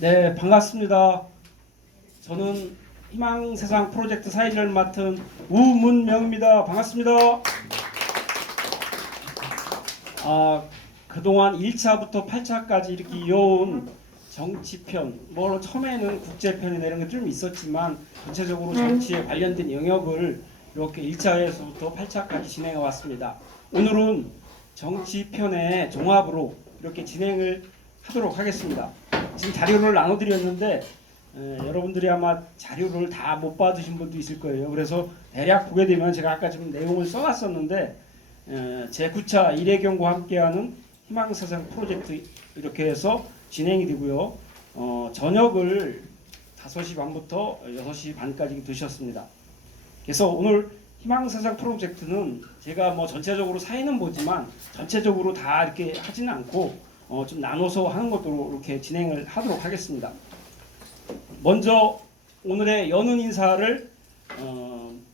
네, 반갑습니다. 저는 희망세상 프로젝트 사회를 맡은 우문명입니다. 반갑습니다. 그동안 1차부터 8차까지 이렇게 이어온 정치편, 뭐 처음에는 국제편이나 이런 게 좀 있었지만 전체적으로 정치에 관련된 영역을 이렇게 1차에서부터 8차까지 진행해 왔습니다. 오늘은 정치편의 종합으로 이렇게 진행을 하도록 하겠습니다. 지금 자료를 나눠드렸는데 여러분들이 아마 자료를 다 못 받으신 분도 있을 거예요. 그래서 대략 보게 되면 제가 아까 좀 내용을 써놨었는데 제9차 일회경과 함께하는 희망세상 프로젝트 이렇게 해서 진행이 되고요. 저녁을 5시 반부터 6시 반까지 두셨습니다. 그래서 오늘 희망세상 프로젝트는 제가 뭐 전체적으로 사회는 보지만 전체적으로 다 이렇게 하지는 않고 좀 나눠서 하는 것으로 이렇게 진행을 하도록 하겠습니다. 먼저 오늘의 연은 인사를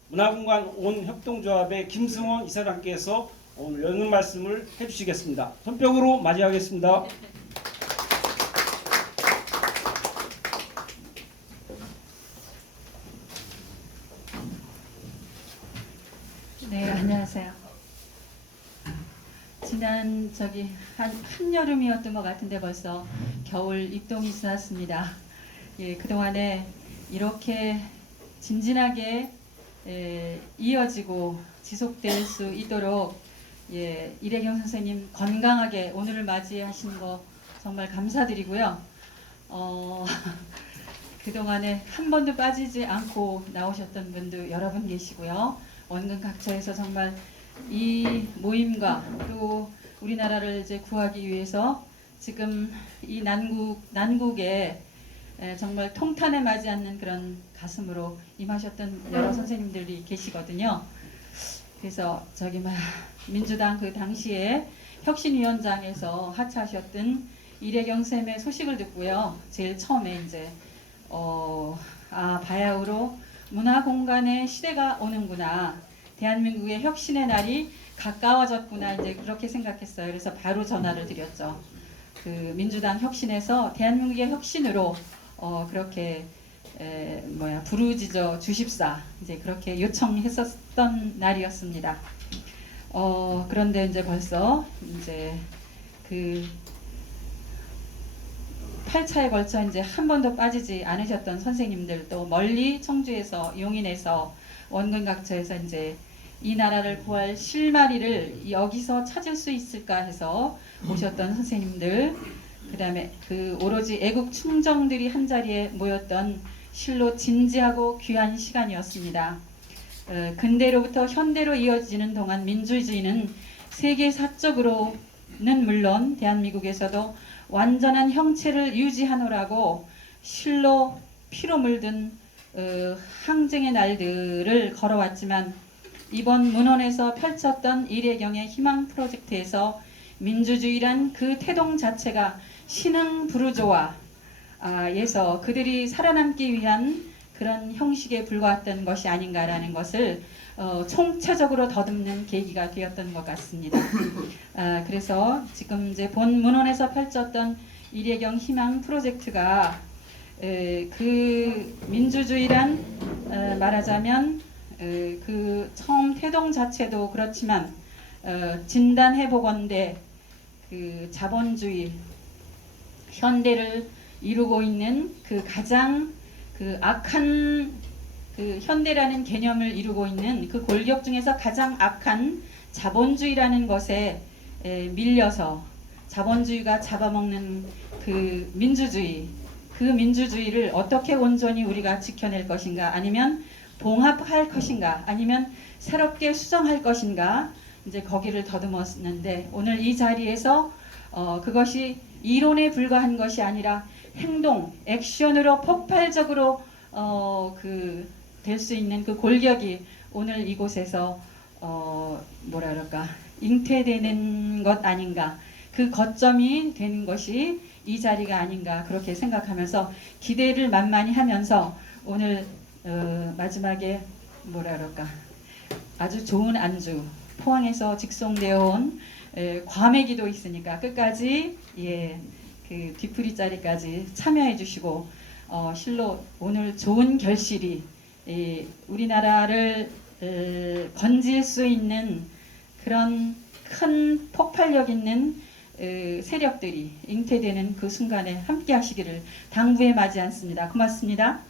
문화공간 온협동조합의 김승원 이사장께서 오늘 연은 말씀을 해주시겠습니다. 손뼉으로 맞이하겠습니다. 네, 안녕하세요. 지난 한여름이었던 것 같은데 벌써 겨울 입동이 지났습니다. 예, 그동안에 이렇게 진진하게 이어지고 지속될 수 있도록 이래경 선생님 건강하게 오늘을 맞이하신 거 정말 감사드리고요. 그동안에 한 번도 빠지지 않고 나오셨던 분도 여러 분 계시고요. 원근 각처에서 정말 이 모임과 또 우리나라를 이제 구하기 위해서 지금 이 난국에 정말 통탄에 맞지 않는 그런 가슴으로 임하셨던 여러 선생님들이 계시거든요. 그래서 민주당 그 당시에 혁신위원장에서 하차하셨던 이래경 쌤의 소식을 듣고요. 제일 처음에 이제 바야흐로 문화공간의 시대가 오는구나. 대한민국의 혁신의 날이 가까워졌구나. 이제 그렇게 생각했어요. 그래서 바로 전화를 드렸죠. 그 민주당 혁신에서 대한민국의 혁신으로 그렇게 부르짖어 주십사. 이제 그렇게 요청했었던 날이었습니다. 그런데 이제 벌써 이제 그 8차에 걸쳐 이제 한 번도 빠지지 않으셨던 선생님들, 또 멀리 청주에서 용인에서 원근 각처에서 이제 이 나라를 구할 실마리를 여기서 찾을 수 있을까 해서 오셨던 선생님들, 그다음에 그 오로지 애국 충정들이 한 자리에 모였던 실로 진지하고 귀한 시간이었습니다. 근대로부터 현대로 이어지는 동안 민주주의는 세계사적으로는 물론 대한민국에서도 완전한 형체를 유지하노라고 실로 피로 물든 항쟁의 날들을 걸어왔지만 이번 문헌에서 펼쳤던 이래경의 희망 프로젝트에서 민주주의란 그 태동 자체가 신흥 부르조아에서 그들이 살아남기 위한 그런 형식에 불과했던 것이 아닌가라는 것을 총체적으로 더듬는 계기가 되었던 것 같습니다. 그래서 지금 이제 본 문헌에서 펼쳤던 이래경 희망 프로젝트가 그 민주주의란 말하자면 그 처음 태동 자체도 그렇지만 진단해보건대 그 자본주의 현대를 이루고 있는 그 가장 그 악한 그 현대라는 개념을 이루고 있는 그 골격 중에서 가장 악한 자본주의라는 것에 밀려서 자본주의가 잡아먹는 그 민주주의를 어떻게 온전히 우리가 지켜낼 것인가, 아니면 봉합할 것인가, 아니면 새롭게 수정할 것인가, 이제 거기를 더듬었는데 오늘 이 자리에서 그것이 이론에 불과한 것이 아니라 행동, 액션으로 폭발적으로 될 수 있는 그 골격이 오늘 이곳에서 잉태되는 것 아닌가, 그 거점이 되는 것이 이 자리가 아닌가, 그렇게 생각하면서 기대를 만만히 하면서 오늘 마지막에 아주 좋은 안주, 포항에서 직송되어 온 과메기도 있으니까 끝까지 그 뒤풀이 자리까지 참여해 주시고 실로 오늘 좋은 결실이 우리나라를 건질 수 있는 그런 큰 폭발력 있는 세력들이 잉태되는 그 순간에 함께 하시기를 당부에 마지 않습니다. 고맙습니다.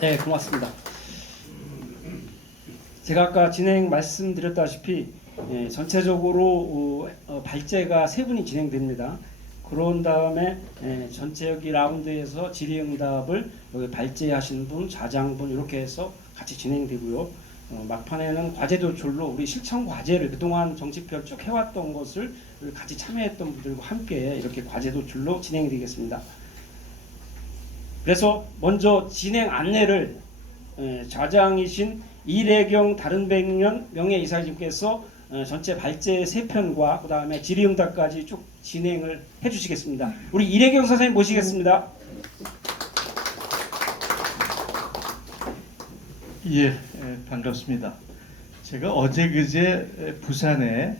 네, 고맙습니다. 제가 아까 진행 말씀드렸다시피 전체적으로 발제가 3분이 진행됩니다. 그런 다음에 전체 여기 라운드에서 질의응답을 여기 발제하시는 분, 좌장분 이렇게 해서 같이 진행되고요. 막판에는 과제도출로 우리 실천 과제를 그동안 정치표를 쭉 해왔던 것을 같이 참여했던 분들과 함께 이렇게 과제도출로 진행되겠습니다. 그래서 먼저 진행 안내를 좌장이신 이래경 다른백년 명예이사님께서 전체 발제 3편과 그 다음에 질의응답까지 쭉 진행을 해주시겠습니다. 우리 이래경 선생님 모시겠습니다. 예, 반갑습니다. 제가 어제 그제 부산에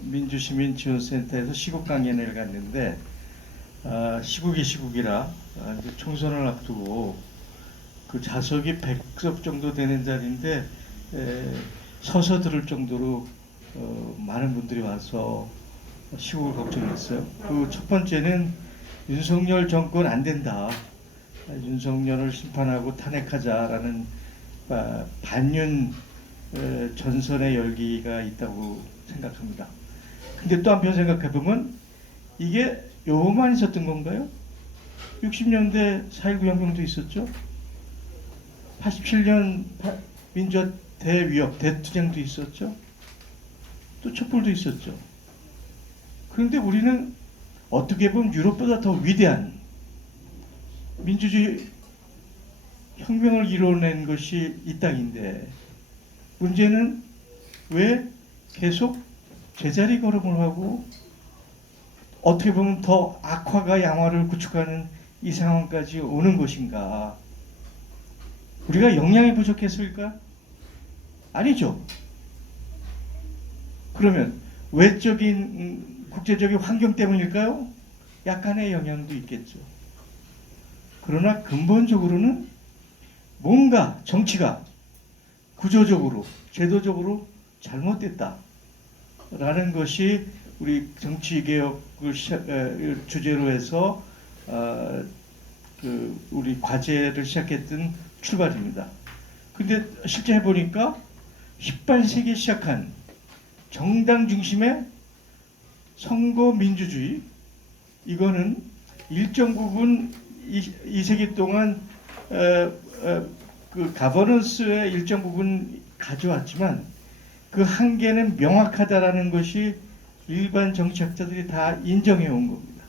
민주시민지원센터에서 시국 강연을 갔는데 시국이 시국이라 이제 총선을 앞두고 그 좌석이 100석 정도 되는 자리인데 서서 들을 정도로 많은 분들이 와서 시국을 걱정했어요. 그 첫 번째는 윤석열 정권 안 된다. 윤석열을 심판하고 탄핵하자라는 반윤 전선의 열기가 있다고 생각합니다. 근데 또 한편 생각해보면 이게 요만 있었던 건가요? 60년대 4.19 혁명도 있었죠. 87년 민주화 대위협, 대투쟁도 있었죠. 또 촛불도 있었죠. 그런데 우리는 어떻게 보면 유럽보다 더 위대한 민주주의 혁명을 이뤄낸 것이 이 땅인데 문제는 왜 계속 제자리 걸음을 하고 어떻게 보면 더 악화가 양화를 구축하는 이 상황까지 오는 것인가? 우리가 역량이 부족했을까? 아니죠. 그러면 외적인 국제적인 환경 때문일까요? 약간의 영향도 있겠죠. 그러나 근본적으로는 뭔가 정치가 구조적으로, 제도적으로 잘못됐다라는 것이 우리 정치개혁을 주제로 해서 우리 과제를 시작했던 출발입니다. 근데 실제 해보니까 18세기에 시작한 정당 중심의 선거 민주주의, 이거는 일정 부분 2세기 동안 그 가버넌스의 일정 부분 가져왔지만 그 한계는 명확하다라는 것이 일반 정치학자들이 다 인정해 온 겁니다.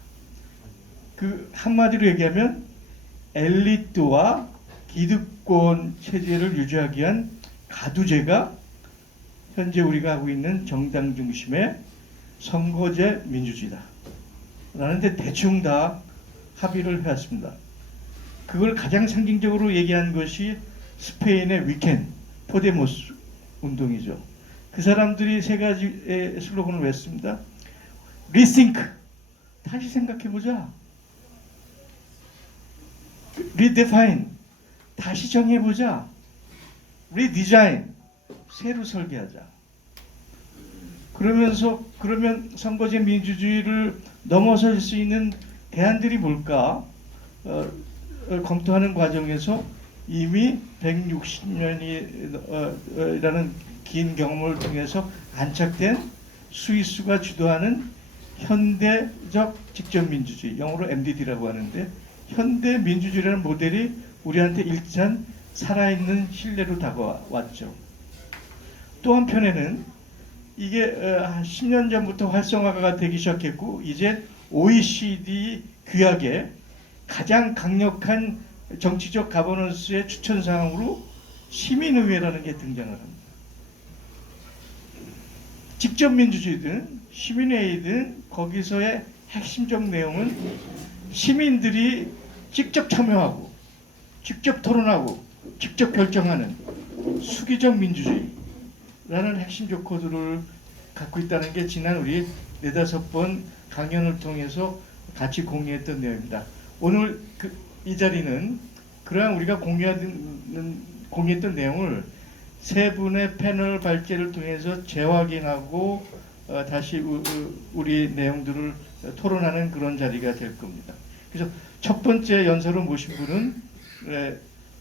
그 한마디로 얘기하면 엘리트와 기득권 체제를 유지하기 위한 가두제가 현재 우리가 하고 있는 정당 중심의 선거제 민주주의다 라는데 대충 다 합의를 해왔습니다. 그걸 가장 상징적으로 얘기한 것이 스페인의 위켄 포데모스 운동이죠. 그 사람들이 3가지의 슬로건을 냈습니다. Rethink, 다시 생각해보자. Redefine, 다시 정해보자. Redesign, 새로 설계하자. 그러면 선거제 민주주의를 넘어설 수 있는 대안들이 뭘까? 검토하는 과정에서 이미 160년이라는 긴 경험을 통해서 안착된 스위스가 주도하는 현대적 직접민주주의, 영어로 MDD라고 하는데 현대 민주주의라는 모델이 우리한테 일단 살아있는 신뢰로 다가왔죠. 또 한편에는 이게 한 10년 전부터 활성화가 되기 시작했고 이제 OECD 규약에 가장 강력한 정치적 가버넌스의 추천사항으로 시민의회라는 게 등장을 합니다. 직접민주주의든 시민회의든 거기서의 핵심적 내용은 시민들이 직접 참여하고 직접 토론하고 직접 결정하는 수기적 민주주의라는 핵심적 코드를 갖고 있다는 게 지난 우리 네다섯 번 강연을 통해서 같이 공유했던 내용입니다. 오늘 이 자리는 그러한 우리가 공유했던 내용을 세 분의 패널 발제를 통해서 재확인하고 다시 우리 내용들을 토론하는 그런 자리가 될 겁니다. 그래서 첫 번째 연설을 모신 분은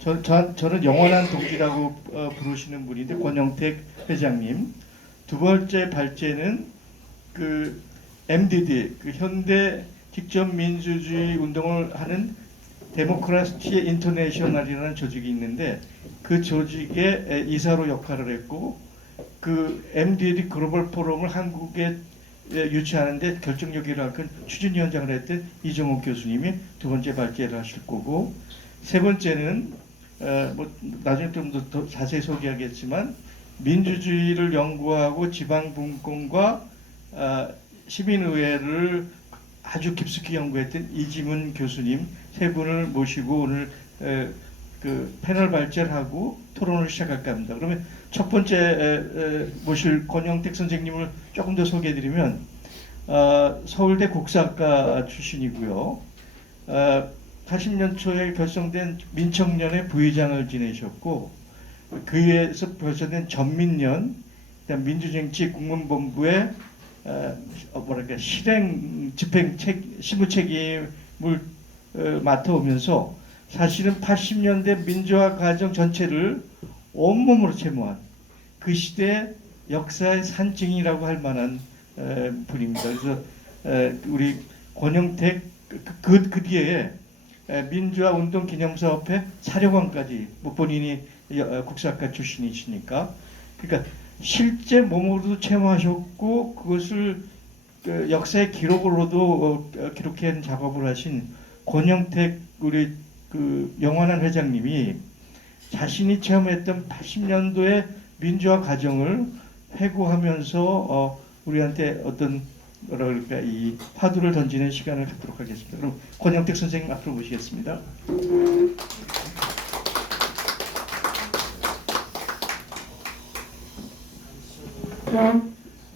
저는 영원한 동지라고 부르시는 분인데 권영택 회장님. 두 번째 발제는 그 MDD, 그 현대 직접 민주주의 운동을 하는 데모크라시 인터내셔널이라는 조직이 있는데 그 조직의 이사로 역할을 했고 그 MDD 글로벌 포럼을 한국에 유치하는데 결정적 일을 한 추진위원장을 했던 이정옥 교수님이 두 번째 발제를 하실 거고, 세 번째는 뭐 나중에 좀 더 자세히 소개하겠지만 민주주의를 연구하고 지방분권과 시민의회를 아주 깊숙이 연구했던 이지문 교수님 세 분을 모시고 오늘 그 패널 발제를 하고 토론을 시작할까 합니다. 그러면 첫 번째 모실 권영택 선생님을 조금 더 소개해드리면 서울대 국사학과 출신이고요. 80년 초에 결성된 민청년의 부의장을 지내셨고 그에서 결성된 전민련, 그다음 민주정치 국민본부의 뭐랄까 실행 집행 실무 책임을 맡아오면서 사실은 80년대 민주화 과정 전체를 온몸으로 채모한 그 시대 역사의 산증이라고 할 만한 분입니다. 그래서 우리 권영택 그 뒤에 민주화 운동 기념사업회 사령관까지 뭐 본인이 국사학과 출신이시니까 그러니까 실제 몸으로도 체험하셨고 그것을 역사의 기록으로도 기록한 작업을 하신 권영택 우리 그 영원한 회장님이 자신이 체험했던 80년도의 민주화 과정을 회고하면서 우리한테 어떤 뭐라 그럴까 이 화두를 던지는 시간을 갖도록 하겠습니다. 그럼 권영택 선생님 앞으로 모시겠습니다.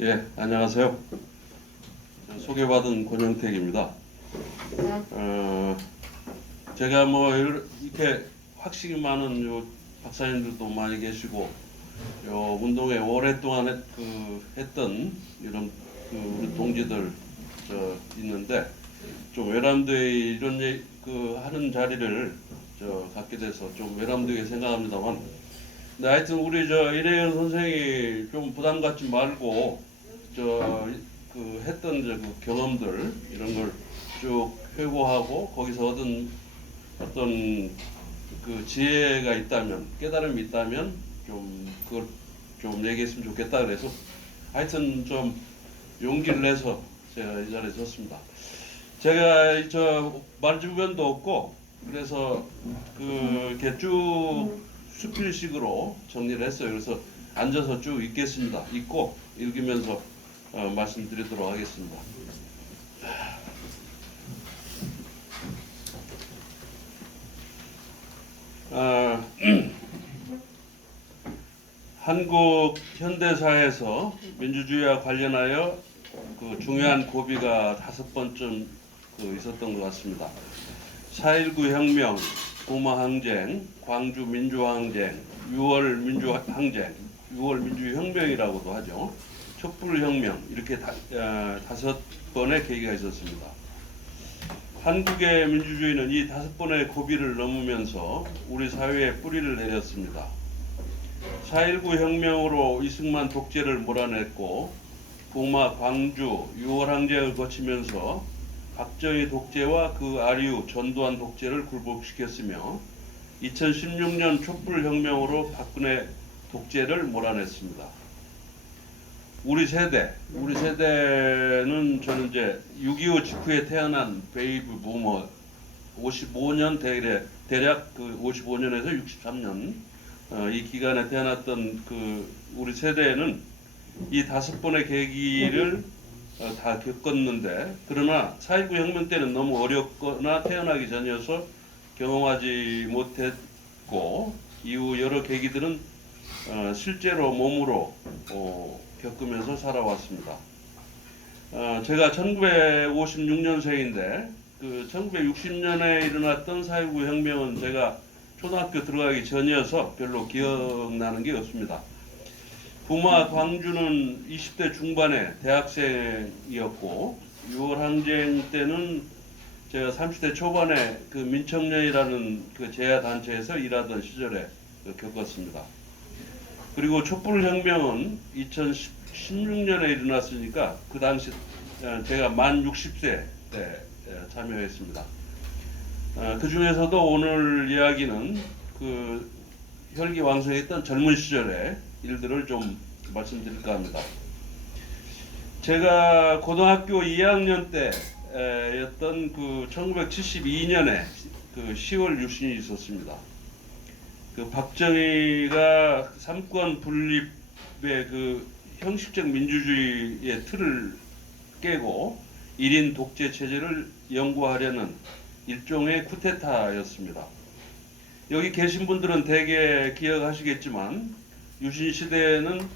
예, 안녕하세요. 소개받은 권영택입니다. 제가 뭐 이렇게 학식이 많은 요 박사님들도 많이 계시고 요 운동에 오랫동안 했던 이런 우리 동지들 있는데 좀 외람되게 이런 하는 자리를 갖게 돼서 좀 외람되게 생각합니다만, 근데 하여튼 우리 이래연 선생이 좀 부담 갖지 말고 했던 그 경험들 이런 걸 쭉 회고하고 거기서 얻은 어떤 그 지혜가 있다면, 깨달음이 있다면 좀 그걸 좀 얘기했으면 좋겠다. 그래서 하여튼 좀 용기를 내서 제가 이 자리에 섰습니다. 제가 말주변도 없고 그래서 이렇게 쭉 수필식으로 정리를 했어요. 그래서 앉아서 쭉 읽겠습니다. 읽고 읽으면서 말씀드리도록 하겠습니다. 한국 현대사에서 민주주의와 관련하여 그 중요한 고비가 5번쯤 있었던 것 같습니다. 4.19 혁명, 고마 항쟁, 광주 민주화 항쟁, 6월 민주화 항쟁, 6월 민주혁명이라고도 하죠. 촛불혁명, 이렇게 5번의 계기가 있었습니다. 한국의 민주주의는 이 5번의 고비를 넘으면서 우리 사회에 뿌리를 내렸습니다. 4.19 혁명으로 이승만 독재를 몰아냈고 고마, 광주, 6월 항쟁을 거치면서 박정희 독재와 그 아류 전두환 독재를 굴복시켰으며 2016년 촛불혁명으로 박근혜 독재를 몰아냈습니다. 우리 세대는 저는 이제 6.25 직후에 태어난 베이비 부머 55년 대략 그 55년에서 63년 이 기간에 태어났던 우리 세대는 이 5번의 계기를 다 겪었는데, 그러나 4.19 혁명 때는 너무 어렵거나 태어나기 전이어서 경험하지 못했고 이후 여러 계기들은 실제로 몸으로 겪으면서 살아왔습니다. 제가 1956년생인데 그 1960년에 일어났던 4.19 혁명은 제가 초등학교 들어가기 전이어서 별로 기억나는 게 없습니다. 부마 광주는 20대 중반에 대학생이었고 6월 항쟁 때는 제가 30대 초반에 그 민청년이라는 그 제야 단체에서 일하던 시절에 겪었습니다. 그리고 촛불혁명은 2016년에 일어났으니까 그 당시 제가 만 60세 때 참여했습니다. 그 중에서도 오늘 이야기는 그 혈기왕성했던 젊은 시절의 일들을 좀 말씀드릴까 합니다. 제가 고등학교 2학년 때였던 그 1972년에 그 10월 유신이 있었습니다. 그 박정희가 삼권 분립의 그 형식적 민주주의의 틀을 깨고 1인 독재 체제를 연구하려는 일종의 쿠데타였습니다. 여기 계신 분들은 대개 기억하시겠지만 유신 시대에는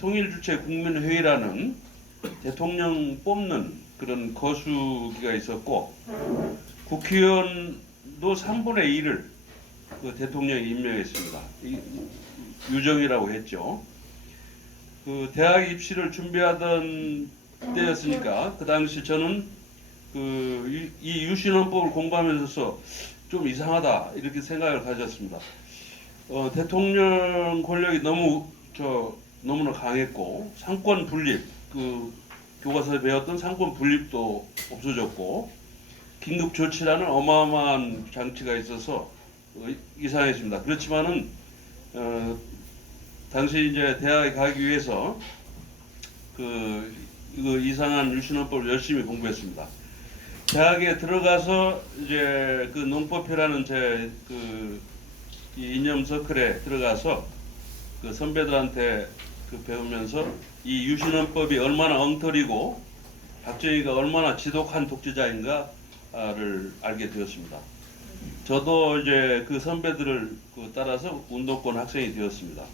통일주체 국민회의라는 대통령 뽑는 그런 거수기가 있었고 국회의원도 3분의 1을 그 대통령이 임명했습니다. 유정이라고 했죠. 그 대학 입시를 준비하던 때였으니까 그 당시 저는 이 유신헌법을 공부하면서 좀 이상하다 이렇게 생각을 가졌습니다. 대통령 권력이 너무나 강했고 상권 분립 그 교과서에 배웠던 상권 분립도 없어졌고 긴급 조치라는 어마어마한 장치가 있어서 이상했습니다. 그렇지만은 당시 이제 대학에 가기 위해서 이거 이상한 유신헌법을 열심히 공부했습니다. 대학에 들어가서 이제 그 농법회라는 이 이념 서클에 들어가서 그 선배들한테 그 배우면서 이 유신헌법이 얼마나 엉터리고 박정희가 얼마나 지독한 독재자인가를 알게 되었습니다. 저도 이제 그 선배들을 따라서 운동권 학생이 되었습니다.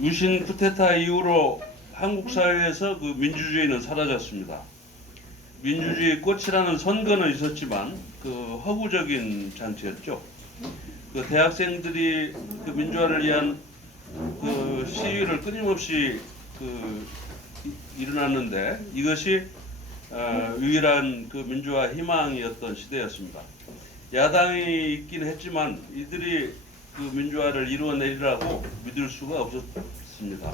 유신 쿠데타 이후로 한국 사회에서 그 민주주의는 사라졌습니다. 민주주의 꽃이라는 선거는 있었지만 그 허구적인 장치였죠. 그 대학생들이 그 민주화를 위한 그 시위를 끊임없이 일어났는데 이것이 유일한 그 민주화 희망이었던 시대였습니다. 야당이 있긴 했지만 이들이 그 민주화를 이루어내리라고 믿을 수가 없었습니다.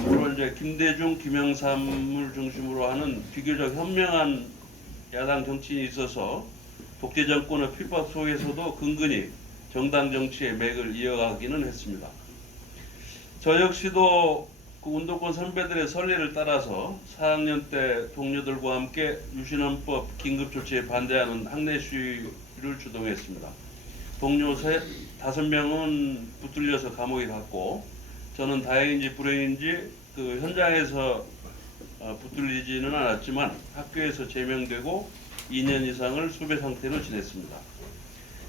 물론 이제 김대중, 김영삼을 중심으로 하는 비교적 현명한 야당 정치인이 있어서 독재 정권의 핍박 속에서도 근근히 정당 정치의 맥을 이어가기는 했습니다. 저 역시도 그 운동권 선배들의 선례를 따라서 4학년 때 동료들과 함께 유신헌법 긴급조치에 반대하는 학내 시위를 주동했습니다. 동료 5명은 붙들려서 감옥에 갔고 저는 다행인지 불행인지 그 현장에서 붙들리지는 않았지만 학교에서 제명되고 2년 이상을 수배 상태로 지냈습니다.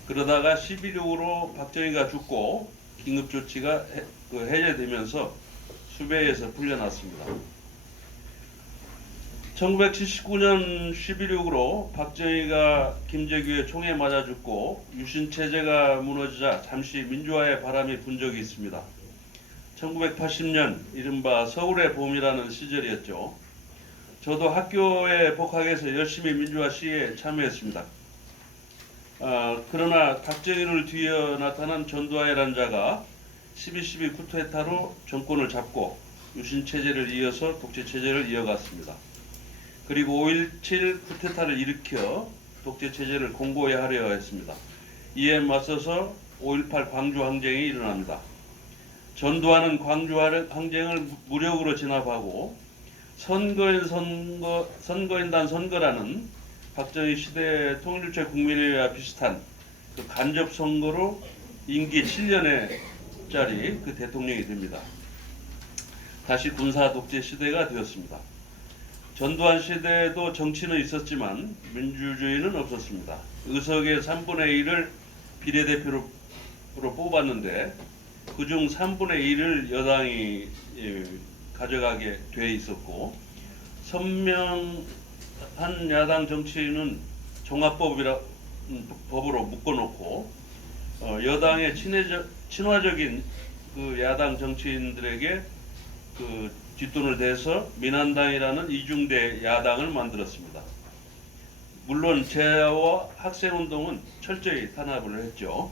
그러다가 11.25로 박정희가 죽고 긴급조치가 해제되면서 수배에서 풀려났습니다. 1979년 11.26으로 박정희가 김재규의 총에 맞아 죽고 유신체제가 무너지자 잠시 민주화의 바람이 분 적이 있습니다. 1980년 이른바 서울의 봄이라는 시절이었죠. 저도 학교에 복학해서 열심히 민주화 시위에 참여했습니다. 그러나 박정희를 뒤이어 나타난 전두환이라는 자가 12.12 쿠데타로 정권을 잡고 유신체제를 이어서 독재체제를 이어갔습니다. 그리고 5.17 쿠데타를 일으켜 독재체제를 공고히 하려 했습니다. 이에 맞서서 5.18 광주항쟁이 일어납니다. 전두환은 광주항쟁을 무력으로 진압하고 선거인단 선거라는 박정희 시대 통일주체 국민회의와 비슷한 그 간접 선거로 임기 7년짜리 그 대통령이 됩니다. 다시 군사 독재 시대가 되었습니다. 전두환 시대에도 정치는 있었지만 민주주의는 없었습니다. 의석의 3분의 1을 비례대표로 뽑았는데 그중 3분의 1을 여당이 가져가게 돼 있었고 선명한 야당 정치인은 종합법으로 묶어놓고 여당의 친화적인 그 야당 정치인들에게 그 뒷돈을 대서 민한당이라는 이중대 야당을 만들었습니다. 물론 제야와 학생운동은 철저히 탄압을 했죠.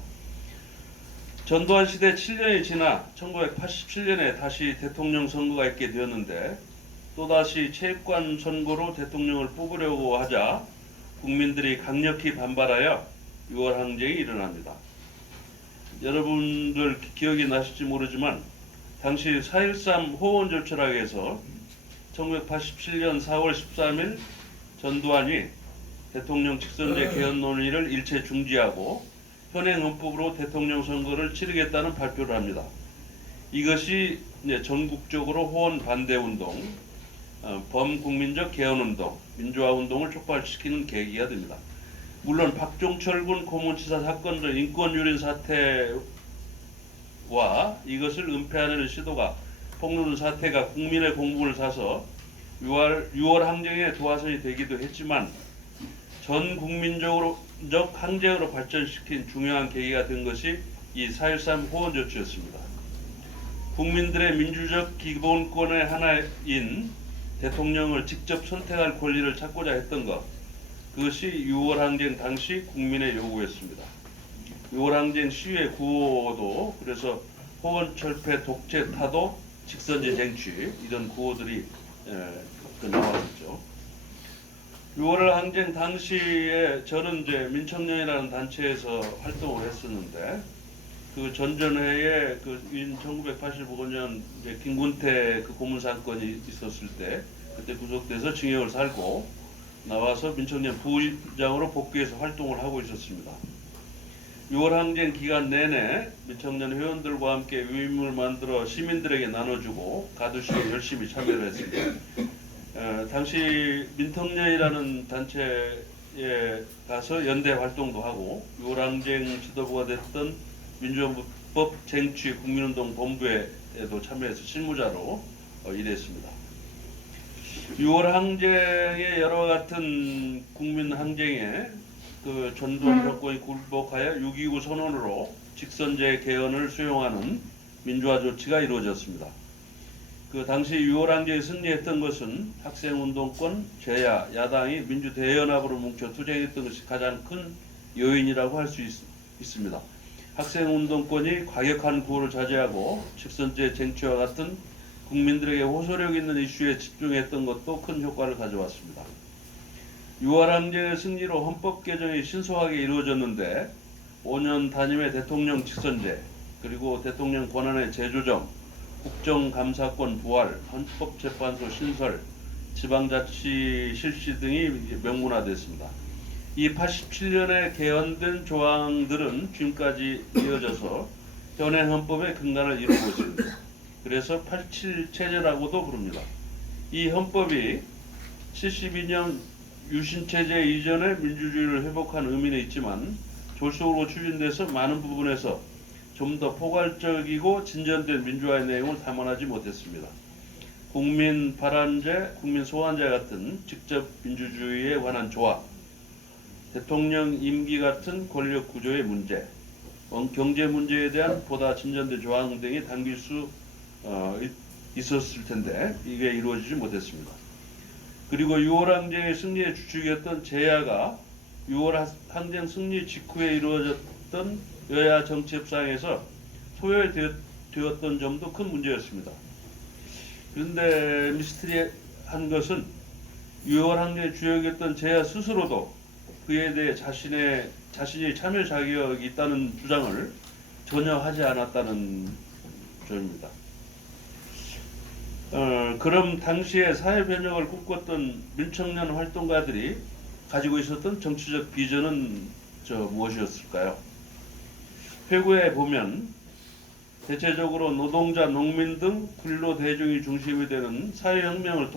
전두환 시대 7년이 지나 1987년에 다시 대통령 선거가 있게 되었는데 또다시 체육관 선거로 대통령을 뽑으려고 하자 국민들이 강력히 반발하여 6월 항쟁이 일어납니다. 여러분들 기억이 나실지 모르지만 당시 4.13 호원조처락에서 1987년 4월 13일 전두환이 대통령 직선제 개헌 논의를 일체 중지하고 현행 헌법으로 대통령 선거를 치르겠다는 발표를 합니다. 이것이 이제 전국적으로 호원 반대 운동, 범국민적 개헌 운동, 민주화 운동을 촉발시키는 계기가 됩니다. 물론 박종철 군 고문치사 사건 등 인권유린 사태와 이것을 은폐하는 시도가 폭로는 사태가 국민의 공분을 사서 6월 항쟁의 도화선이 되기도 했지만 전 국민적 항쟁으로 발전시킨 중요한 계기가 된 것이 이 4.13 호원조치였습니다. 국민들의 민주적 기본권의 하나인 대통령을 직접 선택할 권리를 찾고자 했던 것, 그것이 6월 항쟁 당시 국민의 요구였습니다. 6월 항쟁 시위의 구호도 그래서 호원철폐 독재 타도 직선제 쟁취 이런 구호들이 나왔었죠. 6월 항쟁 당시에 저는 이제 민청년이라는 단체에서 활동을 했었는데 그 전전회에 그 1985년 이제 김군태 그 고문 사건이 있었을 때 그때 구속돼서 징역을 살고 나와서 민청년 부의장으로 복귀해서 활동을 하고 있었습니다. 6월 항쟁 기간 내내 민청년 회원들과 함께 유인물을 만들어 시민들에게 나눠주고 가두시에 열심히 참여를 했습니다. 당시 민청년이라는 단체에 가서 연대 활동도 하고 6월 항쟁 지도부가 됐던 민주헌법 쟁취 국민운동 본부에도 참여해서 실무자로 일했습니다. 6월 항쟁의 여러 같은 국민 항쟁에 그 전두환 정권이 굴복하여 6.29 선언으로 직선제 개헌을 수용하는 민주화 조치가 이루어졌습니다. 그 당시 6월 항쟁에 승리했던 것은 학생운동권, 제야, 야당이 민주대연합으로 뭉쳐 투쟁했던 것이 가장 큰 요인이라고 할 수 있습니다. 학생운동권이 과격한 구호를 자제하고 직선제 쟁취와 같은 국민들에게 호소력 있는 이슈에 집중했던 것도 큰 효과를 가져왔습니다. 6월 항쟁의 승리로 헌법 개정이 신속하게 이루어졌는데 5년 단임의 대통령 직선제 그리고 대통령 권한의 재조정, 국정감사권 부활, 헌법재판소 신설, 지방자치 실시 등이 명문화됐습니다. 이 87년에 개헌된 조항들은 지금까지 이어져서 현행 헌법의 근간을 이루고 있습니다. 그래서 87체제라고도 부릅니다. 이 헌법이 72년 유신체제 이전의 민주주의를 회복한 의미는 있지만 졸속으로 추진돼서 많은 부분에서 좀 더 포괄적이고 진전된 민주화의 내용을 담아내지 못했습니다. 국민 발안제, 국민 소환제 같은 직접 민주주의에 관한 조항, 대통령 임기 같은 권력 구조의 문제, 경제 문제에 대한 보다 진전된 조항 등이 담길 수 있었을 텐데 이게 이루어지지 못했습니다. 그리고 6월 항쟁의 승리의 주축이었던 제야가 6월 항쟁 승리 직후에 이루어졌던 여야 정치 협상에서 소외되었던 점도 큰 문제였습니다. 그런데 미스터리한 것은 6월 항쟁의 주역이었던 제야 스스로도 그에 대해 자신이 참여 자격이 있다는 주장을 전혀 하지 않았다는 점입니다. 그럼 당시에 사회 변혁을 꿈꿨던 민청년 활동가들이 가지고 있었던 정치적 비전은 무엇이었을까요? 회고에 보면 대체적으로 노동자, 농민 등 근로 대중이 중심이 되는 사회혁명을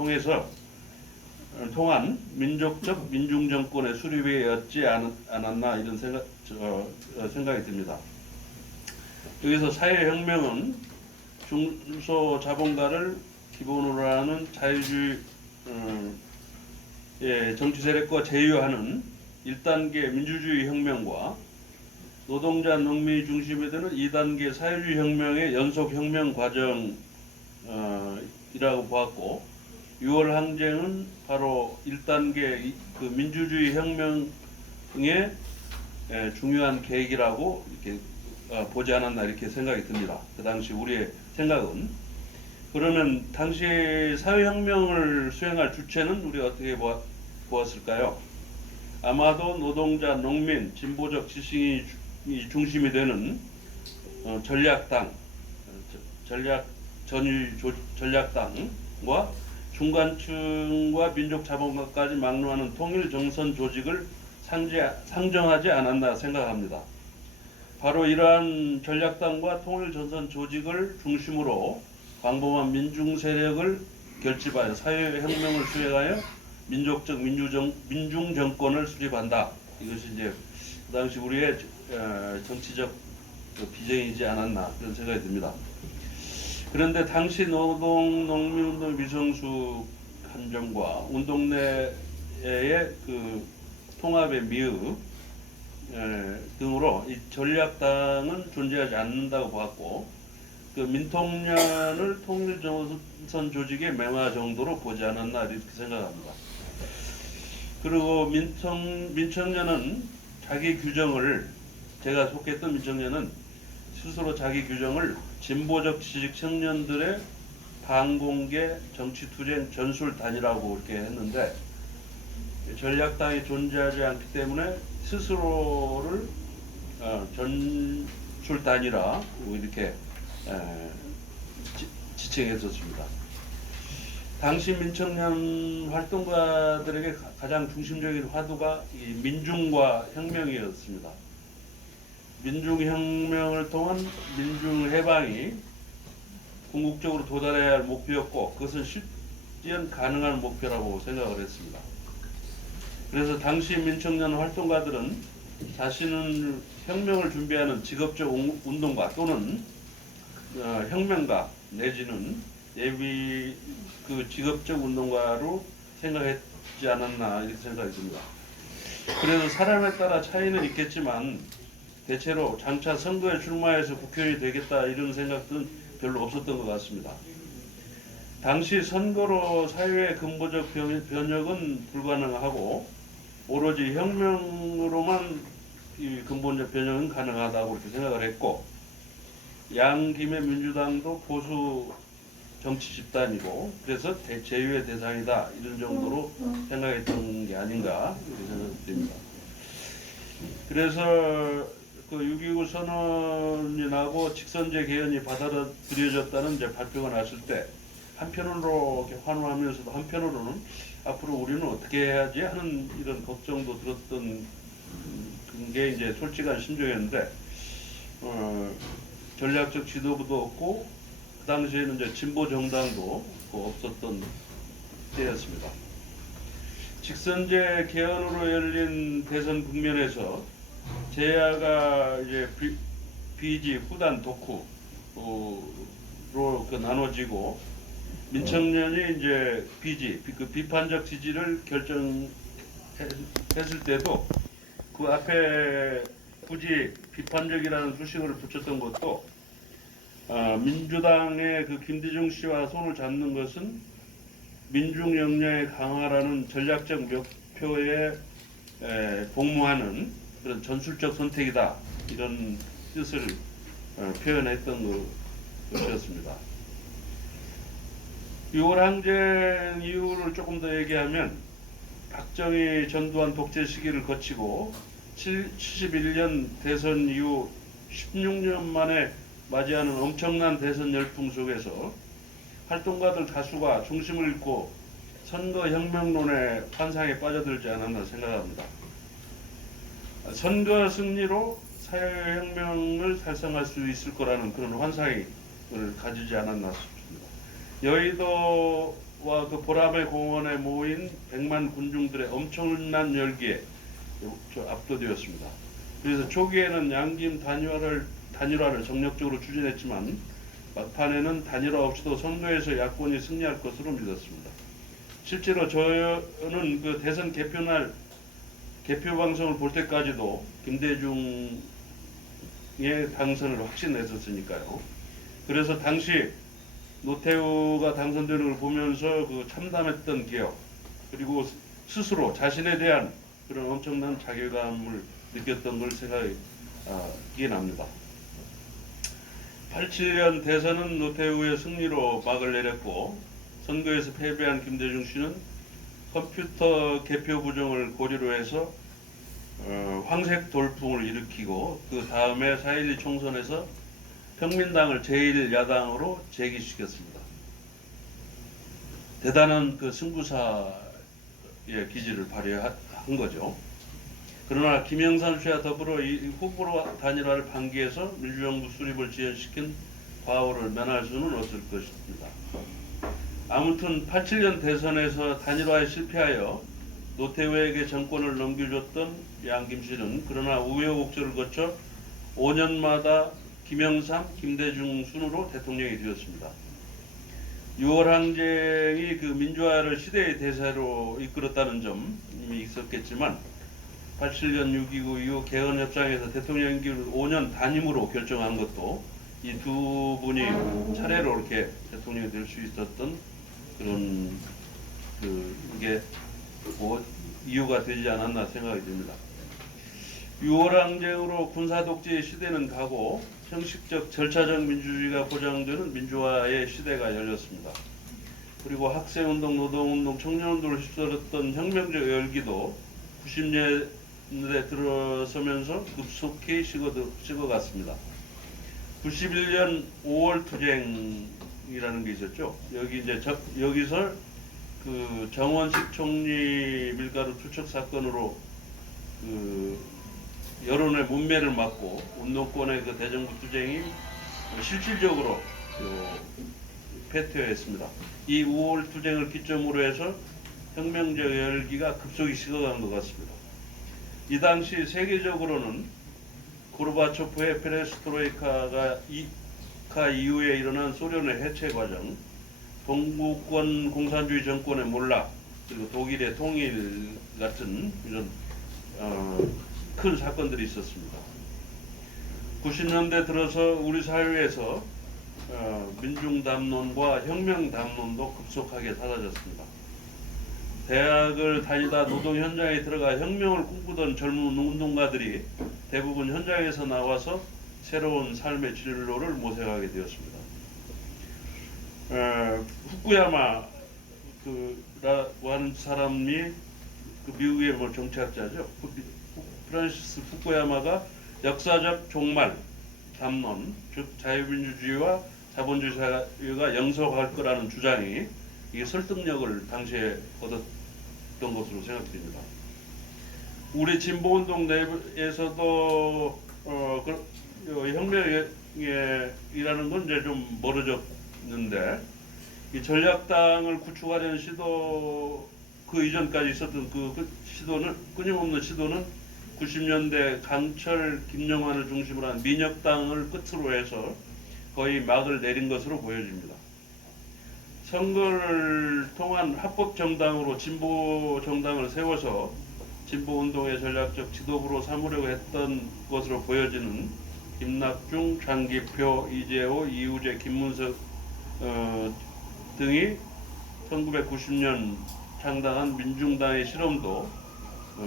통한 민족적 민중정권의 수립이었지 않았나 이런 생각이 듭니다. 여기서 사회혁명은 중소자본가를 기본으로 하는 자유주의 정치 세력과 제휴하는 1단계 민주주의 혁명과 노동자 농민이 중심이 되는 2단계 사회주의 혁명의 연속 혁명 과정이라고 보았고 6월 항쟁은 바로 1단계 그 민주주의 혁명의 중요한 계획이라고 이렇게 보지 않았나 이렇게 생각이 듭니다. 그 당시 우리의 생각은. 그러면 당시 사회혁명을 수행할 주체는 우리가 어떻게 보았을까요? 아마도 노동자, 농민, 진보적 지식인이 중심이 되는 전략당, 전략당과 중간층과 민족 자본가까지 막론하는 통일 정선 조직을 상정하지 않았나 생각합니다. 바로 이러한 전략당과 통일 전선 조직을 중심으로 광범한 민중 세력을 결집하여 사회혁명을 수행하여 민족적 민중 정권을 수립한다. 이것이 이제 그 당시 우리의 정치적 비전이지 않았나 그런 생각이 듭니다. 그런데 당시 노동, 농민운동, 미성숙 감정과 운동 내의 그 통합의 미흡 등으로 이 전략당은 존재하지 않는다고 보았고 그 민통련을 통일정선 조직의 맹화 정도로 보지 않았나 이렇게 생각합니다. 그리고 민청련은 자기 규정을 제가 속했던 민청련은 스스로 자기 규정을 진보적 지식 청년들의 반공개 정치투쟁 전술단이라고 이렇게 했는데 전략당이 존재하지 않기 때문에 스스로를 전술단이라 이렇게 지칭했었습니다. 당시 민청년 활동가들에게 가장 중심적인 화두가 이 민중과 혁명이었습니다. 민중혁명을 통한 민중해방이 궁극적으로 도달해야 할 목표였고 그것은 실현 가능한 목표라고 생각을 했습니다. 그래서 당시 민청년 활동가들은 자신은 혁명을 준비하는 직업적 운동가 또는 혁명가 내지는 예비 그 직업적 운동가로 생각했지 않았나 이렇게 생각이 듭니다. 그래서 사람에 따라 차이는 있겠지만 대체로 장차 선거에 출마해서 국회의원이 되겠다 이런 생각은 별로 없었던 것 같습니다. 당시 선거로 사회의 근본적 변혁은 불가능하고 오로지 혁명으로만 이 근본적 변혁은 가능하다고 이렇게 생각을 했고 양김의 민주당도 보수 정치 집단이고 그래서 제휴의 대상이다 이런 정도로 생각했던 게 아닌가 이렇게 생각됩니다. 그래서 그 6.29 선언이 나고 직선제 개헌이 받아들여졌다는 이제 발표가 났을 때 한편으로 이렇게 환호하면서도 한편으로는 앞으로 우리는 어떻게 해야지 하는 이런 걱정도 들었던 게 이제 솔직한 심정이었는데 전략적 지도부도 없고 그 당시에는 이제 진보 정당도 없었던 때였습니다. 직선제 개헌으로 열린 대선 국면에서 제야가 이제 비지, 후단, 독후로 나눠지고 민청년이 이제 비지, 그 비판적 지지를 결정했을 때도 그 앞에 굳이 비판적이라는 수식어를 붙였던 것도 민주당의 그 김대중 씨와 손을 잡는 것은 민중 역량의 강화라는 전략적 목표에 복무하는 그런 전술적 선택이다 이런 뜻을 표현했던 것이었습니다. 6월 항쟁 이유를 조금 더 얘기하면 박정희 전두환 독재 시기를 거치고 71년 대선 이후 16년 만에 맞이하는 엄청난 대선 열풍 속에서 활동가들 다수가 중심을 잃고 선거 혁명론의 환상에 빠져들지 않았나 생각합니다. 선거 승리로 사회혁명을 달성할 수 있을 거라는 그런 환상을 가지지 않았나 싶습니다. 여의도와 그 보라매 공원에 모인 100만 군중들의 엄청난 열기에 압도되었습니다. 그래서 초기에는 양김 단일화를 정력적으로 추진했지만 막판에는 단일화 없이도 선거에서 야권이 승리할 것으로 믿었습니다. 실제로 저는 그 대선 개표날 개표 방송을 볼 때까지도 김대중의 당선을 확신했었으니까요. 그래서 당시 노태우가 당선되는 걸 보면서 그 참담했던 기억, 그리고 스스로 자신에 대한 그런 엄청난 자괴감을 느꼈던 걸 생각이 납니다. 87년 대선은 노태우의 승리로 막을 내렸고, 선거에서 패배한 김대중 씨는 컴퓨터 개표 부정을 고리로 해서 황색 돌풍을 일으키고, 그 다음에 4.12 총선에서 평민당을 제1야당으로 재기시켰습니다. 대단한 그 승부사의 기질을 발휘한 거죠. 그러나 김영삼 씨와 더불어 이 후보로 단일화를 방기해서 민주정부 수립을 지연시킨 과오를 면할 수는 없을 것입니다. 아무튼 87년 대선에서 단일화에 실패하여 노태우에게 정권을 넘겨줬던 양김 씨는 그러나 우여곡절을 거쳐 5년마다 김영삼, 김대중 순으로 대통령이 되었습니다. 6월 항쟁이 그 민주화를 시대의 대세로 이끌었다는 점이 있었겠지만 87년 6.29 이후 개헌협상에서 대통령 임기를 5년 단임으로 결정한 것도 이 두 분이 차례로 이렇게 대통령이 될 수 있었던 그런 이게 뭐 이유가 되지 않았나 생각이 듭니다. 6월 항쟁으로 군사독재의 시대는 가고 형식적 절차적 민주주의가 보장되는 민주화의 시대가 열렸습니다. 그리고 학생운동, 노동운동, 청년운동을 휩쓸었던 혁명적 열기도 90년대 들어서면서 급속히 식어갔습니다. 91년 5월 투쟁이라는 게 있었죠. 여기서 그 정원식 총리 밀가루 투척 사건으로 그 여론의 문매를 맞고 운동권의 그 대정부 투쟁이 실질적으로 패퇴했습니다. 이 5월 투쟁을 기점으로 해서 혁명적 열기가 급속히 식어간 것 같습니다. 이 당시 세계적으로는 고르바초프의 페레스트로이카 이후에 일어난 소련의 해체 과정, 동구권 공산주의 정권의 몰락, 그리고 독일의 통일 같은 이런 큰 사건들이 있었습니다. 90년대 들어서 우리 사회에서 민중담론과 혁명담론도 급속하게 사라졌습니다. 대학을 다니다 노동 현장에 들어가 혁명을 꿈꾸던 젊은 운동가들이 대부분 현장에서 나와서 새로운 삶의 진로를 모색하게 되었습니다. 후쿠야마라고 하는 사람이 그 미국의 뭐 정치학자죠. 프란시스 후쿠야마가 역사적 종말 담론, 즉 자유민주주의와 자본주의 사회가 영속할 거라는 주장이 이게 설득력을 당시에 얻었던 것으로 생각됩니다. 우리 진보운동 내에서도 혁명이라는 건 이제 좀 멀어졌는데, 이 전략당을 구축하려는 시도, 그 이전까지 있었던 그 시도는, 끊임없는 시도는 90년대 강철, 김영환을 중심으로 한 민혁당을 끝으로 해서 거의 막을 내린 것으로 보여집니다. 선거를 통한 합법정당으로 진보정당을 세워서 진보운동의 전략적 지도부로 삼으려고 했던 것으로 보여지는 김낙중, 장기표, 이재호, 이우재, 김문석 등이 1990년 창당한 민중당의 실험도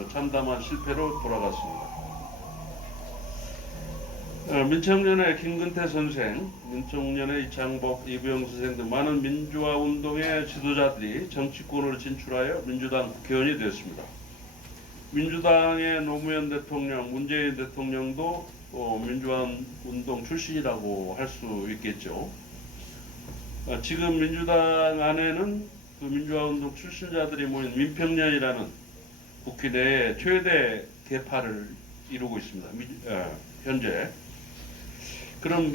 참담한 실패로 돌아갔습니다. 민청년의 김근태 선생, 민청년의 이창복, 이부영 선생 등 많은 민주화 운동의 지도자들이 정치권으로 진출하여 민주당 국회의원이 되었습니다. 민주당의 노무현 대통령, 문재인 대통령도 민주화 운동 출신이라고 할 수 있겠죠. 지금 민주당 안에는 그 민주화 운동 출신자들이 모인 민평련이라는 국회 내에 최대 계파를 이루고 있습니다. 현재. 그럼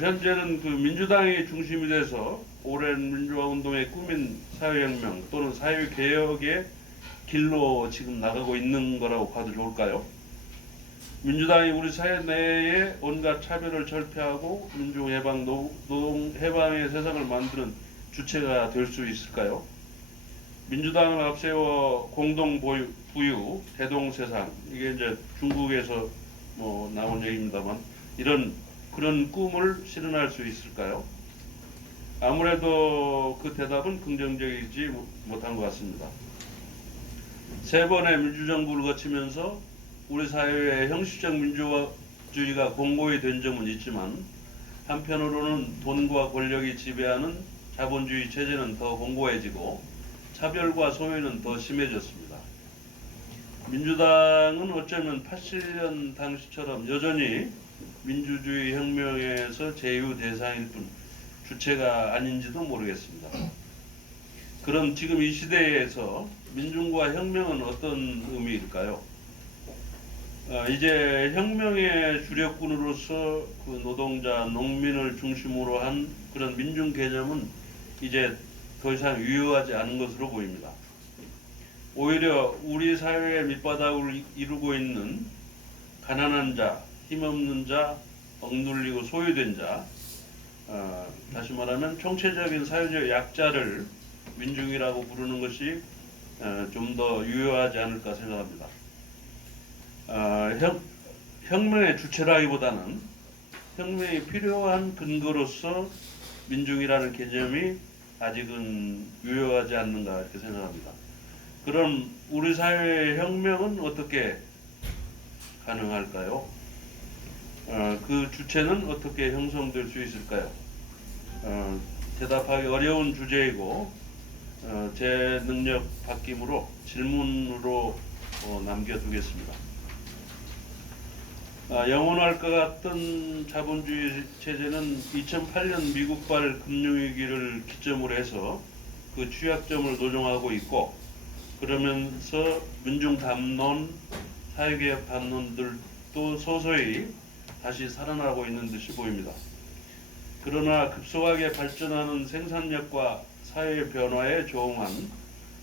현재는 그 민주당이 중심이 돼서 오랜 민주화 운동의 꿈인 사회혁명 또는 사회개혁의 길로 지금 나가고 있는 거라고 봐도 좋을까요? 민주당이 우리 사회 내에 온갖 차별을 철폐하고 민중해방, 노동해방의 세상을 만드는 주체가 될 수 있을까요? 민주당을 앞세워 공동 부유, 대동세상 이게 이제 중국에서 뭐 나온 얘기입니다만 그런 꿈을 실현할 수 있을까요? 아무래도 그 대답은 긍정적이지 못한 것 같습니다. 세 번의 민주정부를 거치면서 우리 사회의 형식적 민주주의가 공고히 된 점은 있지만 한편으로는 돈과 권력이 지배하는 자본주의 체제는 더 공고해지고 차별과 소외는 더 심해졌습니다. 민주당은 어쩌면 87년 당시처럼 여전히 민주주의 혁명에서 제휴 대상일 뿐 주체가 아닌지도 모르겠습니다. 그럼 지금 이 시대에서 민중과 혁명은 어떤 의미일까요? 이제 혁명의 주력군으로서 그 노동자, 농민을 중심으로 한 그런 민중 개념은 이제 더 이상 유효하지 않은 것으로 보입니다. 오히려 우리 사회의 밑바닥을 이루고 있는 가난한 자, 힘없는 자, 억눌리고 소외된 자, 다시 말하면 총체적인 사회적 약자를 민중이라고 부르는 것이 좀 더 유효하지 않을까 생각합니다. 혁명의 주체라기보다는 혁명이 필요한 근거로서 민중이라는 개념이 아직은 유효하지 않는가 이렇게 생각합니다. 그럼 우리 사회의 혁명은 어떻게 가능할까요? 그 주체는 어떻게 형성될 수 있을까요? 대답하기 어려운 주제이고 제 능력 바뀜으로 질문으로 남겨두겠습니다. 영원할 것 같던 자본주의 체제는 2008년 미국발 금융위기를 기점으로 해서 그 취약점을 노정하고 있고 그러면서 민중 담론, 사회개혁 담론들도 서서히 다시 살아나고 있는 듯이 보입니다. 그러나 급속하게 발전하는 생산력과 사회 변화에 조응한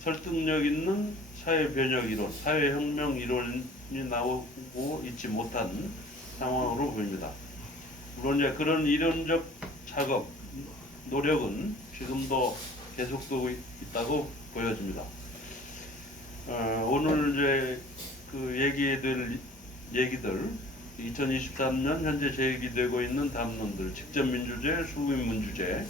설득력 있는 사회 변혁 이론, 사회 혁명 이론이 나오고 있지 못한 상황으로 보입니다. 물론 이제 그런 이론적 작업, 노력은 지금도 계속되고 있다고 보여집니다. 오늘 이제 그 얘기들 2023년 현재 제기되고 있는 담론들, 직접민주제, 수구민주제,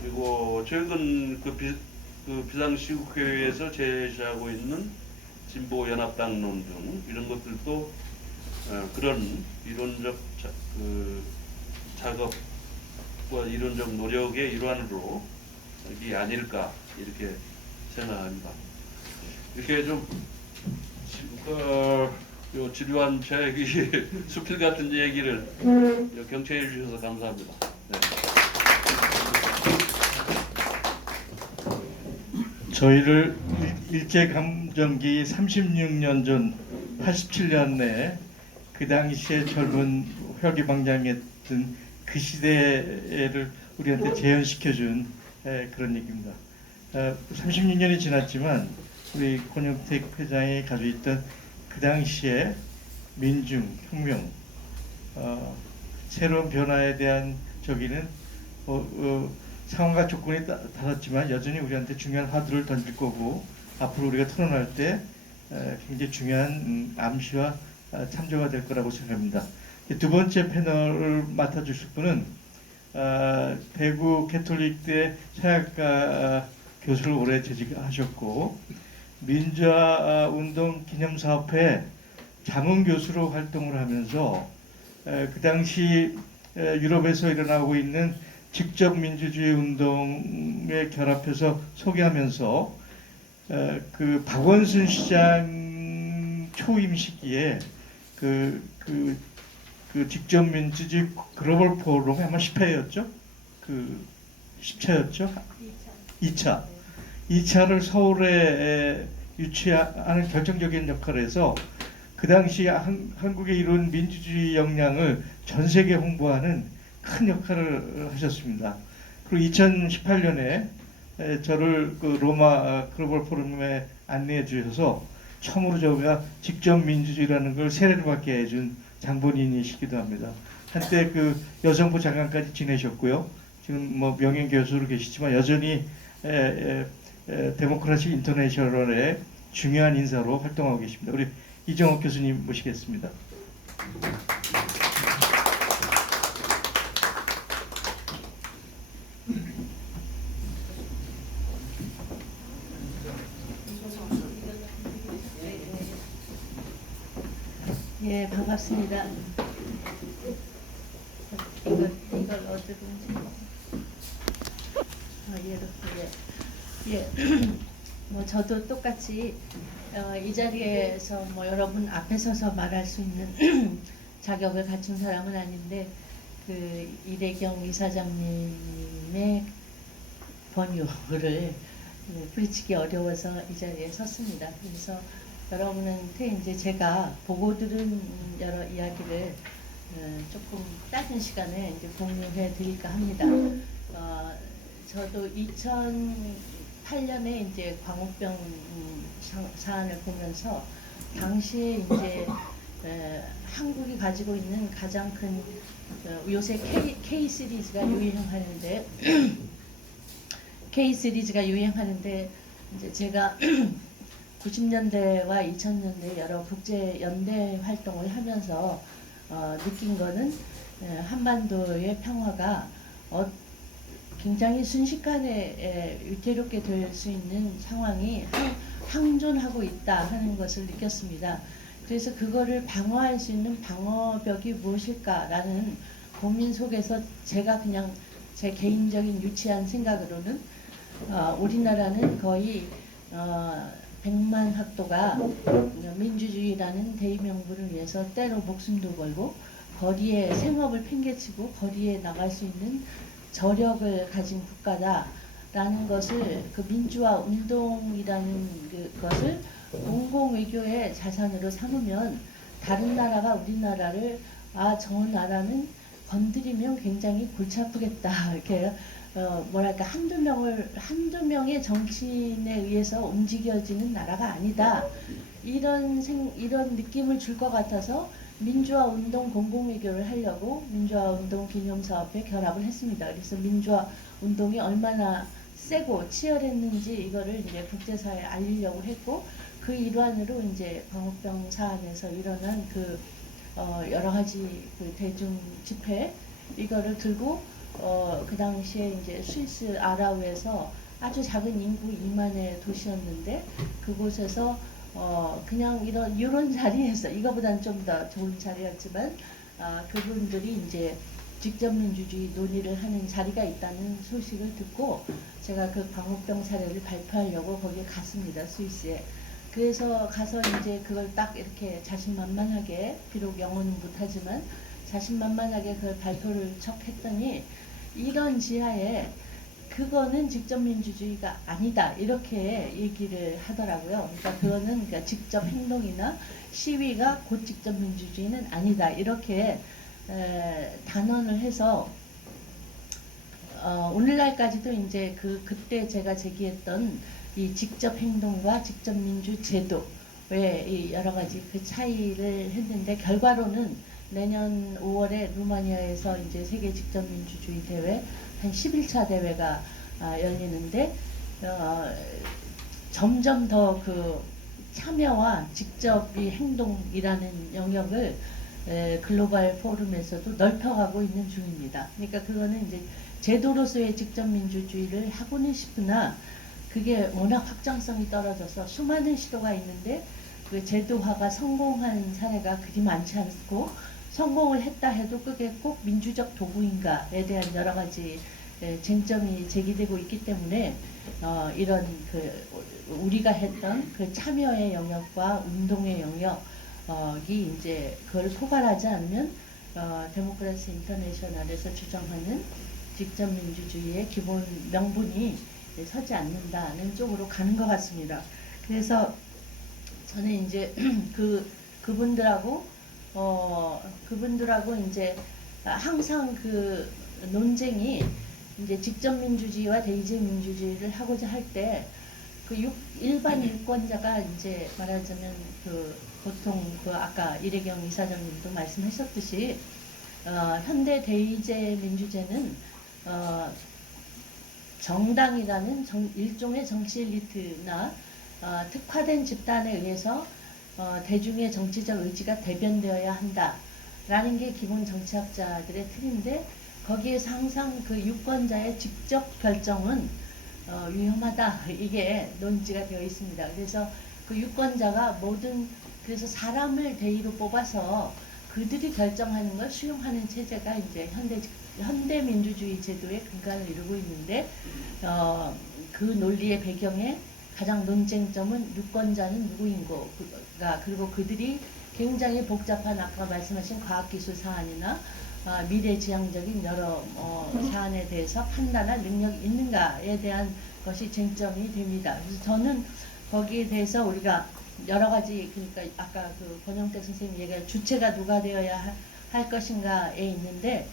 그리고 최근 그 비상시국회의에서 제시하고 있는 진보연합당론 등 이런 것들도 그런 이론적 작업과 이론적 노력의 일환으로 이게 아닐까 이렇게 생각합니다. 이렇게 좀 요 지루한 제 수필 같은 얘기를 경청해 주셔서 감사합니다. 네. 저희를 일제감정기 36년 전 87년에 그 당시에 젊은 혈기방장했던 그 시대를 우리한테 재현시켜준 그런 얘기입니다. 36년이 지났지만 우리 권영택 회장이 가지고 있던 그 당시에 민중, 혁명, 새로운 변화에 대한 저기는 상황과 조건이 달랐지만 여전히 우리한테 중요한 화두를 던질 거고 앞으로 우리가 토론할 때 굉장히 중요한 암시와 참조가 될 거라고 생각합니다. 두 번째 패널을 맡아주실 분은 대구 캐톨릭대 사역가 교수를 오래 재직하셨고 민주화운동 기념사업회 자문교수로 활동을 하면서 그 당시 유럽에서 일어나고 있는 직접 민주주의 운동에 결합해서 소개하면서 그 박원순 시장 초임 시기에 그 직접 민주주의 글로벌 포럼 아마 10회였죠? 그 10차였죠? 2차를 서울에 유치하는 결정적인 역할을 해서 그 당시 한국에 이룬 민주주의 역량을 전 세계 홍보하는 큰 역할을 하셨습니다. 그리고 2018년에 저를 그 로마 글로벌 포럼에 안내해 주셔서 처음으로 저가 직접 민주주의라는 걸 세례를 받게 해준 장본인이시기도 합니다. 한때 그 여성부 장관까지 지내셨고요. 지금 뭐 명예 교수로 계시지만 여전히 데모크라시 인터내셔널의 중요한 인사로 활동하고 계십니다. 우리 이정옥 교수님 모시겠습니다. 예, 반갑습니다. 이걸 어디든지. 예. 뭐 저도 똑같이 이 자리에서 뭐 여러분 앞에 서서 말할 수 있는 자격을 갖춘 사람은 아닌데 그 이대경 이사장님의 권유를 뿌리치기 어려워서 이 자리에 섰습니다. 그래서 여러분한테 이제 제가 보고 들은 여러 이야기를 조금 짧은 시간에 이제 공유해 드릴까 합니다. 저도 2008년에 이제 광우병 사안을 보면서 당시에 이제 한국이 가지고 있는 가장 큰 요새 K 시리즈가 유행하는데 K 시리즈가 유행하는데 이제 제가 90년대와 2000년대 여러 국제 연대 활동을 하면서 느낀 거는 한반도의 평화가 굉장히 순식간에 위태롭게 될 수 있는 상황이 항존하고 있다 하는 것을 느꼈습니다. 그래서 그거를 방어할 수 있는 방어벽이 무엇일까라는 고민 속에서 제가 그냥 제 개인적인 유치한 생각으로는 우리나라는 거의 100만 학도가 민주주의라는 대의명분을 위해서 때로 목숨도 걸고 거리에 생업을 팽개치고 거리에 나갈 수 있는 저력을 가진 국가다라는 것을 그 민주화 운동이라는 것을 공공외교의 자산으로 삼으면 다른 나라가 우리나라를 저 나라는 건드리면 굉장히 골치 아프겠다 이렇게 뭐랄까 한두 명의 정치인에 의해서 움직여지는 나라가 아니다 이런 느낌을 줄 것 같아서 민주화 운동 공공외교를 하려고 민주화 운동 기념사업에 결합을 했습니다. 그래서 민주화 운동이 얼마나 세고 치열했는지 이거를 이제 국제사회에 알리려고 했고 그 일환으로 이제 광우병 사안에서 일어난 그 여러 가지 그 대중 집회 이거를 들고 그 당시에 이제 스위스 아라우에서 아주 작은 인구 2만의 도시였는데 그곳에서 그냥 이런 자리에서 이거보다는 좀 더 좋은 자리였지만 그분들이 이제 직접 민주주의 논의를 하는 자리가 있다는 소식을 듣고 제가 그 광우병 사례를 발표하려고 거기에 갔습니다. 스위스에. 그래서 가서 이제 그걸 딱 이렇게 자신만만하게 비록 영어는 못하지만 자신만만하게 그걸 발표를 척 했더니 이런 지하에 그거는 직접 민주주의가 아니다 이렇게 얘기를 하더라고요. 그러니까 그거는 직접 행동이나 시위가 곧 직접 민주주의는 아니다 이렇게 단언을 해서 오늘날까지도 이제 그때 제가 제기했던 이 직접 행동과 직접 민주 제도의 이 여러 가지 그 차이를 했는데 결과로는 내년 5월에 루마니아에서 이제 세계 직접 민주주의 대회 한 11차 대회가 열리는데 점점 더 그 참여와 직접의 행동이라는 영역을 글로벌 포럼에서도 넓혀가고 있는 중입니다. 그러니까 그거는 이제 제도로서의 직접 민주주의를 하고는 싶으나 그게 워낙 확장성이 떨어져서 수많은 시도가 있는데 그 제도화가 성공한 사례가 그리 많지 않고 성공을 했다 해도 그게 꼭 민주적 도구인가에 대한 여러 가지 쟁점이 제기되고 있기 때문에 이런 우리가 했던 그 참여의 영역과 운동의 영역이 이제 그걸 포괄하지 않으면 데모크라시 인터내셔널에서 주장하는 직접 민주주의의 기본 명분이 서지 않는다는 쪽으로 가는 것 같습니다. 그래서 저는 이제 그분들하고 이제 항상 그 논쟁이 이제 직접 민주주의와 대의제 민주주의를 하고자 할 때 그 일반 유권자가 이제 말하자면 보통 아까 이래경 이사장님도 말씀하셨듯이 현대 대의제 민주제는 정당이라는 일종의 정치 엘리트나 특화된 집단에 의해서 대중의 정치적 의지가 대변되어야 한다라는 게 기본 정치학자들의 틀인데, 거기에서 항상 그 유권자의 직접 결정은 위험하다, 이게 논지가 되어 있습니다. 그래서 그 유권자가 그래서 사람을 대의로 뽑아서 그들이 결정하는 걸 수용하는 체제가 이제 현대 민주주의 제도의 근간을 이루고 있는데, 그 논리의 배경에 가장 논쟁점은 유권자는 누구인고가, 그리고 그들이 굉장히 복잡한 아까 말씀하신 과학기술 사안이나 미래지향적인 여러 사안에 대해서 판단할 능력이 있는가에 대한 것이 쟁점이 됩니다. 그래서 저는 거기에 대해서 우리가 여러 가지, 그러니까 아까 그 권영택 선생님 얘기한 주체가 누가 되어야 할 것인가에 있는데,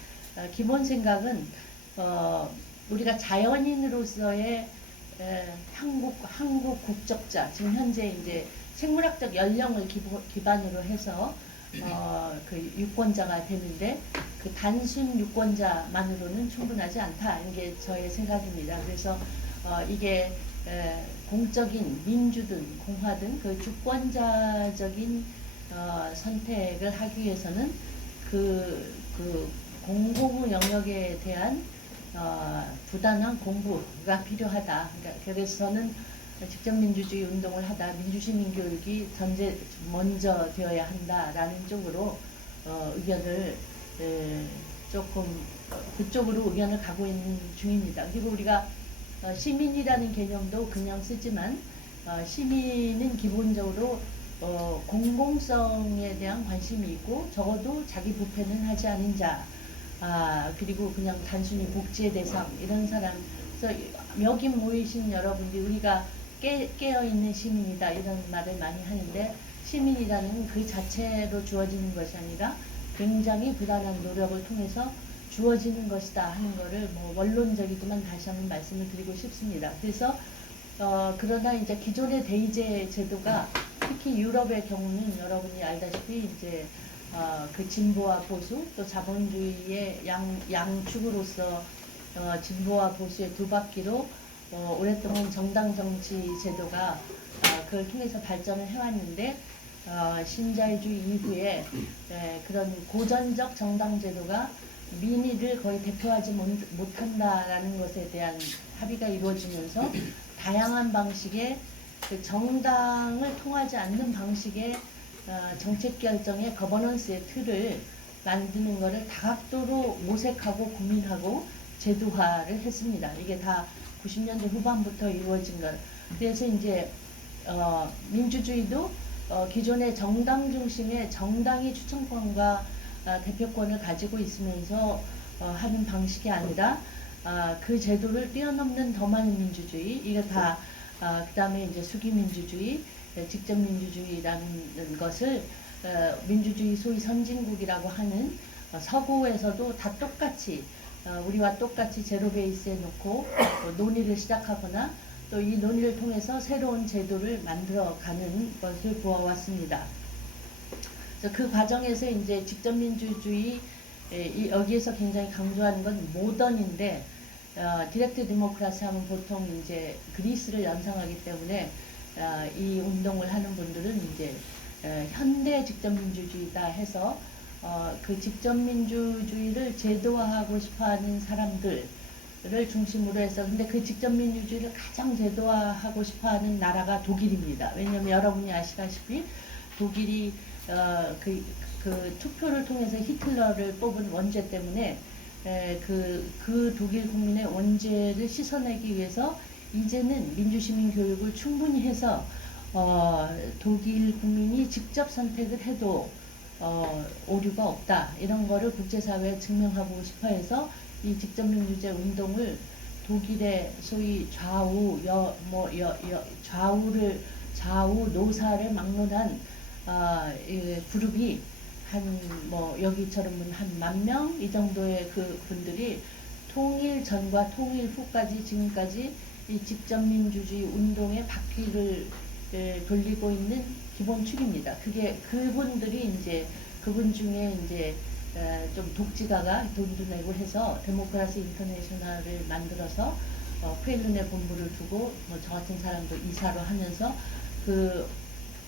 기본 생각은 우리가 자연인으로서의 한국 국적자, 지금 현재 이제 생물학적 연령을 기반으로 해서 그 유권자가 되는데, 그 단순 유권자만으로는 충분하지 않다, 이게 저의 생각입니다. 그래서 이게 공적인 민주든 공화든 그 주권자적인 선택을 하기 위해서는 그 공공 영역에 대한 부단한 공부가 필요하다. 그러니까 그래서 저는 직접민주주의 운동을 하다 민주시민교육이 먼저 되어야 한다라는 쪽으로 의견을 조금 그쪽으로 의견을 가고 있는 중입니다. 그리고 우리가 시민이라는 개념도 그냥 쓰지만 시민은 기본적으로 공공성에 대한 관심이 있고, 적어도 자기 부패는 하지 않은 자, 그리고 그냥 단순히 복지의 대상, 이런 사람. 그래서 여기 모이신 여러분들이 우리가 깨어있는 시민이다, 이런 말을 많이 하는데, 시민이라는 그 자체로 주어지는 것이 아니라 굉장히 부단한 노력을 통해서 주어지는 것이다 하는 거를 원론적이지만 다시 한번 말씀을 드리고 싶습니다. 그래서 그러나 이제 기존의 대의제 제도가 특히 유럽의 경우는 여러분이 알다시피 이제 그 진보와 보수, 또 자본주의의 양축으로서 진보와 보수의 두 바퀴로 오랫동안 정당 정치 제도가 그걸 통해서 발전을 해왔는데, 신자유주의 이후에 그런 고전적 정당 제도가 민의를 거의 대표하지 못한다라는 것에 대한 합의가 이루어지면서 다양한 방식의 그 정당을 통하지 않는 방식의 정책 결정의 거버넌스의 틀을 만드는 것을 다각도로 모색하고 고민하고 제도화를 했습니다. 이게 다 90년대 후반부터 이루어진 것. 그래서 이제 민주주의도 기존의 정당 중심의 정당이 추천권과 대표권을 가지고 있으면서 하는 방식이 아니라 그 제도를 뛰어넘는 더 많은 민주주의, 이거 다 그 다음에 이제 수기민주주의, 직접민주주의라는 것을 민주주의 소위 선진국이라고 하는 서구에서도 다 똑같이 우리와 똑같이 제로 베이스에 놓고 논의를 시작하거나 또 이 논의를 통해서 새로운 제도를 만들어가는 것을 보아왔습니다. 그래서 그 과정에서 이제 직접민주주의 여기에서 굉장히 강조하는 건 모던인데, 디렉트 디모크라시 하면 보통 이제 그리스를 연상하기 때문에 이 운동을 하는 분들은 이제 현대 직접민주주의다 해서 그 직접민주주의를 제도화하고 싶어하는 사람들을 중심으로 해서, 근데 그 직접민주주의를 가장 제도화하고 싶어하는 나라가 독일입니다. 왜냐하면 여러분이 아시다시피 독일이 그 투표를 통해서 히틀러를 뽑은 원죄 때문에 그 독일 국민의 원죄를 씻어내기 위해서 이제는 민주시민 교육을 충분히 해서 독일 국민이 직접 선택을 해도 오류가 없다, 이런 거를 국제사회에 증명하고 싶어 해서 이 직접민주제 운동을 독일의 소위 좌우 노사를 막론한 그룹이 여기처럼 한 10,000명 이 정도의 그 분들이 통일 전과 통일 후까지 지금까지 이 직접민주주의 운동의 바퀴를 돌리고 있는 기본 축입니다. 그게 그분들이 이제 그분 중에 이제 좀 독지가가 돈도 내고 해서 데모크라시 인터내셔널을 만들어서 푸엘룬에 본부를 두고 뭐 저 같은 사람도 이사로 하면서 그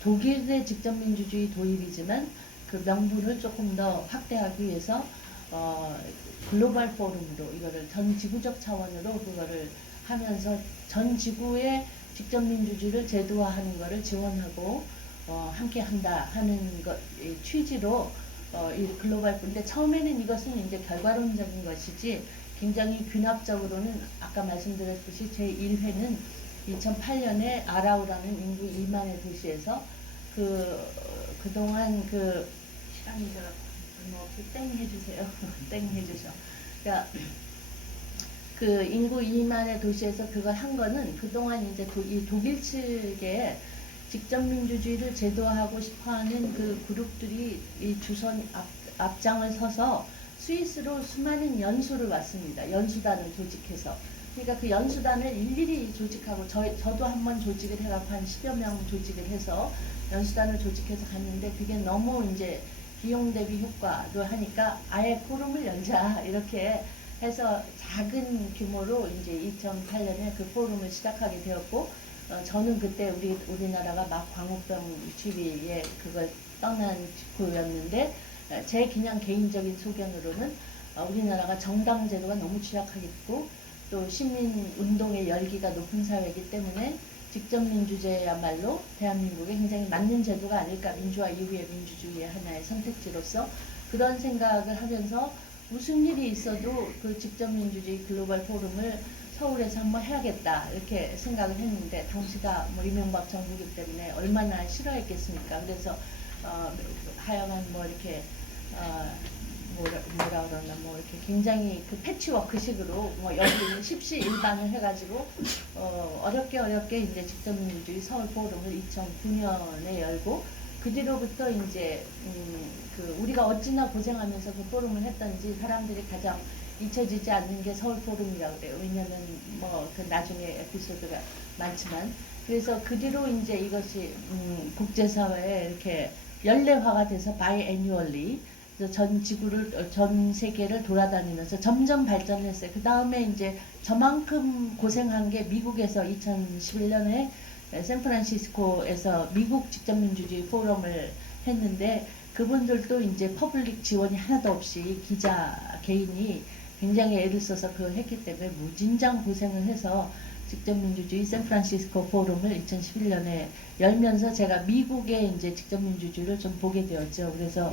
독일의 직접민주주의 도입이지만 그 명분을 조금 더 확대하기 위해서 글로벌 포럼으로 이거를 전 지구적 차원으로 그거를 하면서 전 지구의 직접민주주의를 제도화하는 것을 지원하고 함께 한다 하는 것 취지로 이 글로벌 근데 처음에는 이것은 이제 결과론적인 것이지 굉장히 균합적으로는 아까 말씀드렸듯이 제1회는 2008년에 아라우라는 인구 2만의 도시에서 그동안 시간이 땡 해주세요. 땡 해주셔. 그러니까 그 인구 2만의 도시에서 그걸 한 거는 그동안 이제 이 독일 측에 직접민주주의를 제도화하고 싶어하는 그 그룹들이 이 주선 앞장을 서서 스위스로 수많은 연수를 왔습니다. 연수단을 조직해서. 그러니까 그 연수단을 일일이 조직하고 저도 한번 조직을 해갖고 한 10여 명 조직을 해서 연수단을 조직해서 갔는데 그게 너무 이제 비용 대비 효과로 하니까 아예 포럼을 열자 이렇게 해서 작은 규모로 이제 2008년에 그 포럼을 시작하게 되었고 저는 그때 우리나라가 막 광우병 시위에 그걸 떠난 직후였는데 제 그냥 개인적인 소견으로는 우리나라가 정당 제도가 너무 취약하겠고 또 시민 운동의 열기가 높은 사회이기 때문에 직접민주제야말로 대한민국에 굉장히 맞는 제도가 아닐까 민주화 이후의 민주주의의 하나의 선택지로서 그런 생각을 하면서 무슨 일이 있어도 그 직접민주주의 글로벌 포럼을 서울에서 한번 해야겠다 이렇게 생각을 했는데 당시가 뭐 이명박 정부이기 때문에 얼마나 싫어했겠습니까. 그래서 하여간 뭐 이렇게 뭐라 그러나 뭐 이렇게 굉장히 그 패치워크식으로 뭐 여기는 십시일반을 해가지고 어렵게 이제 직접민주주의 서울 포럼을 2009년에 열고 그 뒤로부터 이제 그 우리가 어찌나 고생하면서 그 포럼을 했던지 사람들이 가장 잊혀지지 않는 게 서울 포럼이라고 그래요. 왜냐면 뭐 그 나중에 에피소드가 많지만 그래서 그 뒤로 이제 이것이 국제사회에 이렇게 연례화가 돼서 바이애뉴얼리 전 세계를 돌아다니면서 점점 발전했어요. 그 다음에 이제 저만큼 고생한 게 미국에서 2011년에 샌프란시스코에서 미국 직접민주주의 포럼을 했는데 그분들도 이제 퍼블릭 지원이 하나도 없이 기자 개인이 굉장히 애를 써서 그걸 했기 때문에 무진장 고생을 해서 직접민주주의 샌프란시스코 포럼을 2011년에 열면서 제가 미국의 이제 직접민주주의를 좀 보게 되었죠. 그래서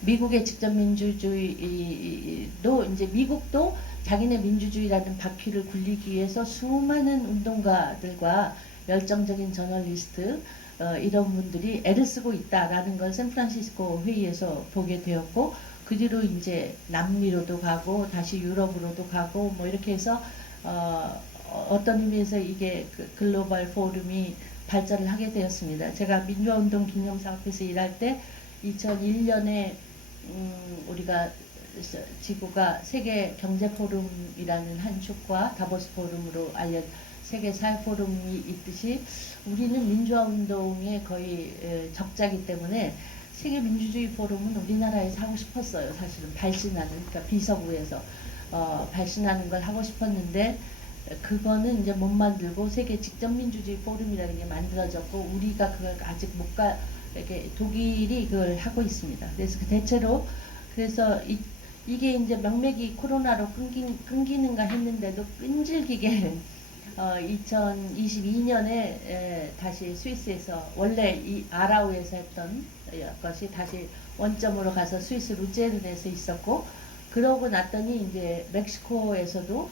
미국의 직접민주주의도 이제 미국도 자기네 민주주의라는 바퀴를 굴리기 위해서 수많은 운동가들과 열정적인 저널리스트 이런 분들이 애를 쓰고 있다라는 걸 샌프란시스코 회의에서 보게 되었고 그 뒤로 이제 남미로도 가고 다시 유럽으로도 가고 뭐 이렇게 해서 어떤 의미에서 이게 그 글로벌 포럼이 발전을 하게 되었습니다. 제가 민주화운동 기념사업에서 일할 때 2001년에 우리가 지구가 세계 경제 포럼이라는 한 축과 다보스 포럼으로 세계 사회 포럼이 있듯이 우리는 민주화 운동의 거의 적자기 때문에 세계 민주주의 포럼은 우리나라에서 하고 싶었어요. 사실은 발신하는 그러니까 비서부에서 발신하는 걸 하고 싶었는데 그거는 이제 못 만들고 세계 직접민주주의 포럼이라는 게 만들어졌고 우리가 그걸 아직 못 이렇게 독일이 그걸 하고 있습니다. 그래서 대체로 그래서 이게 이제 명맥이 코로나로 끊기는가 했는데도 끈질기게 2022년에 다시 스위스에서 원래 이 아라우에서 했던 것이 다시 원점으로 가서 스위스 루제른에서 있었고 그러고 났더니 이제 멕시코에서도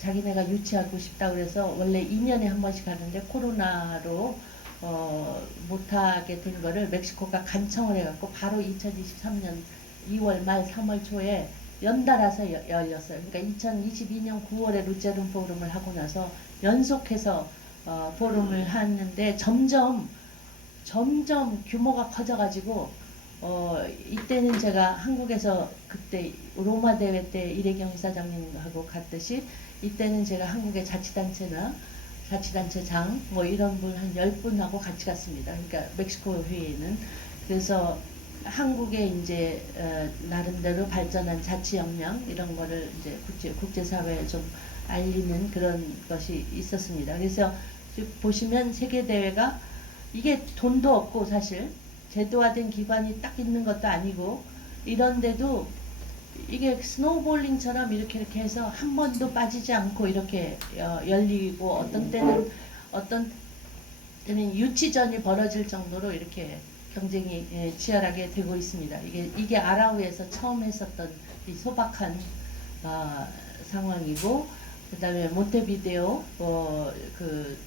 자기네가 유치하고 싶다 그래서 원래 2년에 한 번씩 하는데 코로나로 못하게 된 거를 멕시코가 간청을 해갖고 바로 2023년 2월 말 3월 초에 연달아서 열렸어요. 그러니까 2022년 9월에 루제른 포럼을 하고 나서 연속해서 포럼을 하는데 점점 규모가 커져가지고 이때는 제가 한국에서 그때 로마 대회 때 이래경 이사장님하고 갔듯이 이때는 제가 한국의 자치단체장 뭐 이런 분 한 10분하고 같이 갔습니다. 그러니까 멕시코 회의는 그래서 한국의 이제 나름대로 발전한 자치 역량 이런 거를 이제 국제사회에 좀 알리는 그런 것이 있었습니다. 그래서 지금 보시면 세계대회가 이게 돈도 없고 사실 제도화된 기관이 딱 있는 것도 아니고 이런데도 이게 스노우볼링처럼 이렇게 해서 한 번도 빠지지 않고 이렇게 열리고 어떤 때는 유치전이 벌어질 정도로 이렇게 경쟁이 치열하게 되고 있습니다. 이게 아라우에서 처음 했었던 이 소박한 상황이고, 그다음에 몬테비데오 그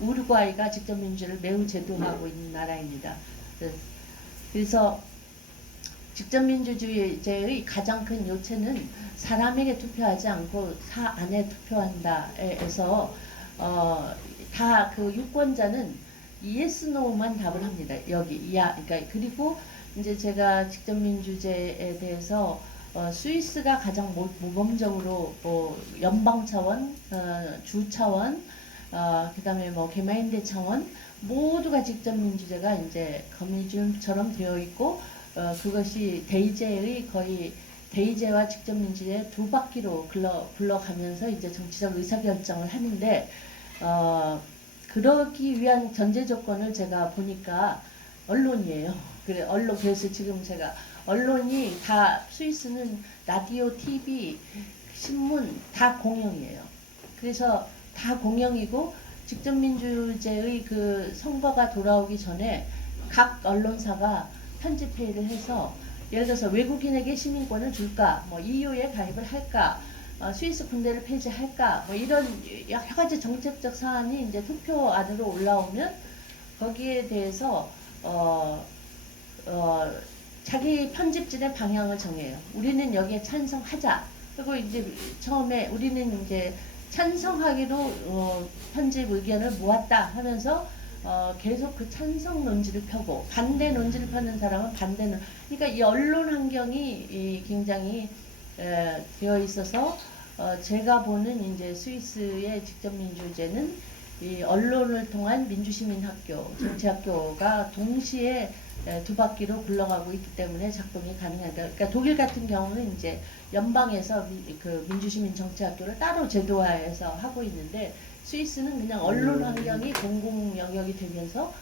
우루과이가 직접 민주를 매우 제도화하고 있는 나라입니다. 그래서 직접 민주주의제의 가장 큰 요체는 사람에게 투표하지 않고 사 안에 투표한다에서 다 그 유권자는 yes, no만 답을 합니다. 여기 그러니까 그리고 이제 제가 직접 민주제에 대해서 스위스가 가장 모범적으로 연방 차원, 주 차원, 그다음에 뭐 개마인대 차원 모두가 직접 민주제가 이제 거미줄처럼 되어 있고 그것이 대의제의 거의 대의제와 직접 민주제 두 바퀴로 굴러가면서 이제 정치적 의사결정을 하는데 그러기 위한 전제 조건을 제가 보니까 언론이에요. 그래서 지금 제가 언론이 다 스위스는 라디오, TV, 신문 다 공영이에요. 그래서 다 공영이고 직접 민주제의 그 선거가 돌아오기 전에 각 언론사가 편집회의를 해서 예를 들어서 외국인에게 시민권을 줄까, 뭐 EU에 가입을 할까, 스위스 군대를 폐지할까, 뭐 이런 여러 가지 정책적 사안이 이제 투표 안으로 올라오면 거기에 대해서 자기 편집진의 방향을 정해요. 우리는 여기에 찬성하자. 그리고 이제 처음에 우리는 이제 찬성하기로 편집 의견을 모았다 하면서 계속 그 찬성 논지를 펴고 반대 논지를 펴는 사람은 반대는 그러니까 이 언론 환경이 굉장히 되어 있어서 제가 보는 이제 스위스의 직접 민주제는 이 언론을 통한 민주시민학교, 정치학교가 동시에 두 바퀴로 굴러가고 있기 때문에 작동이 가능하다. 그러니까 독일 같은 경우는 이제 연방에서 그 민주시민 정치학교를 따로 제도화해서 하고 있는데 스위스는 그냥 언론 환경이 공공 영역이 되면서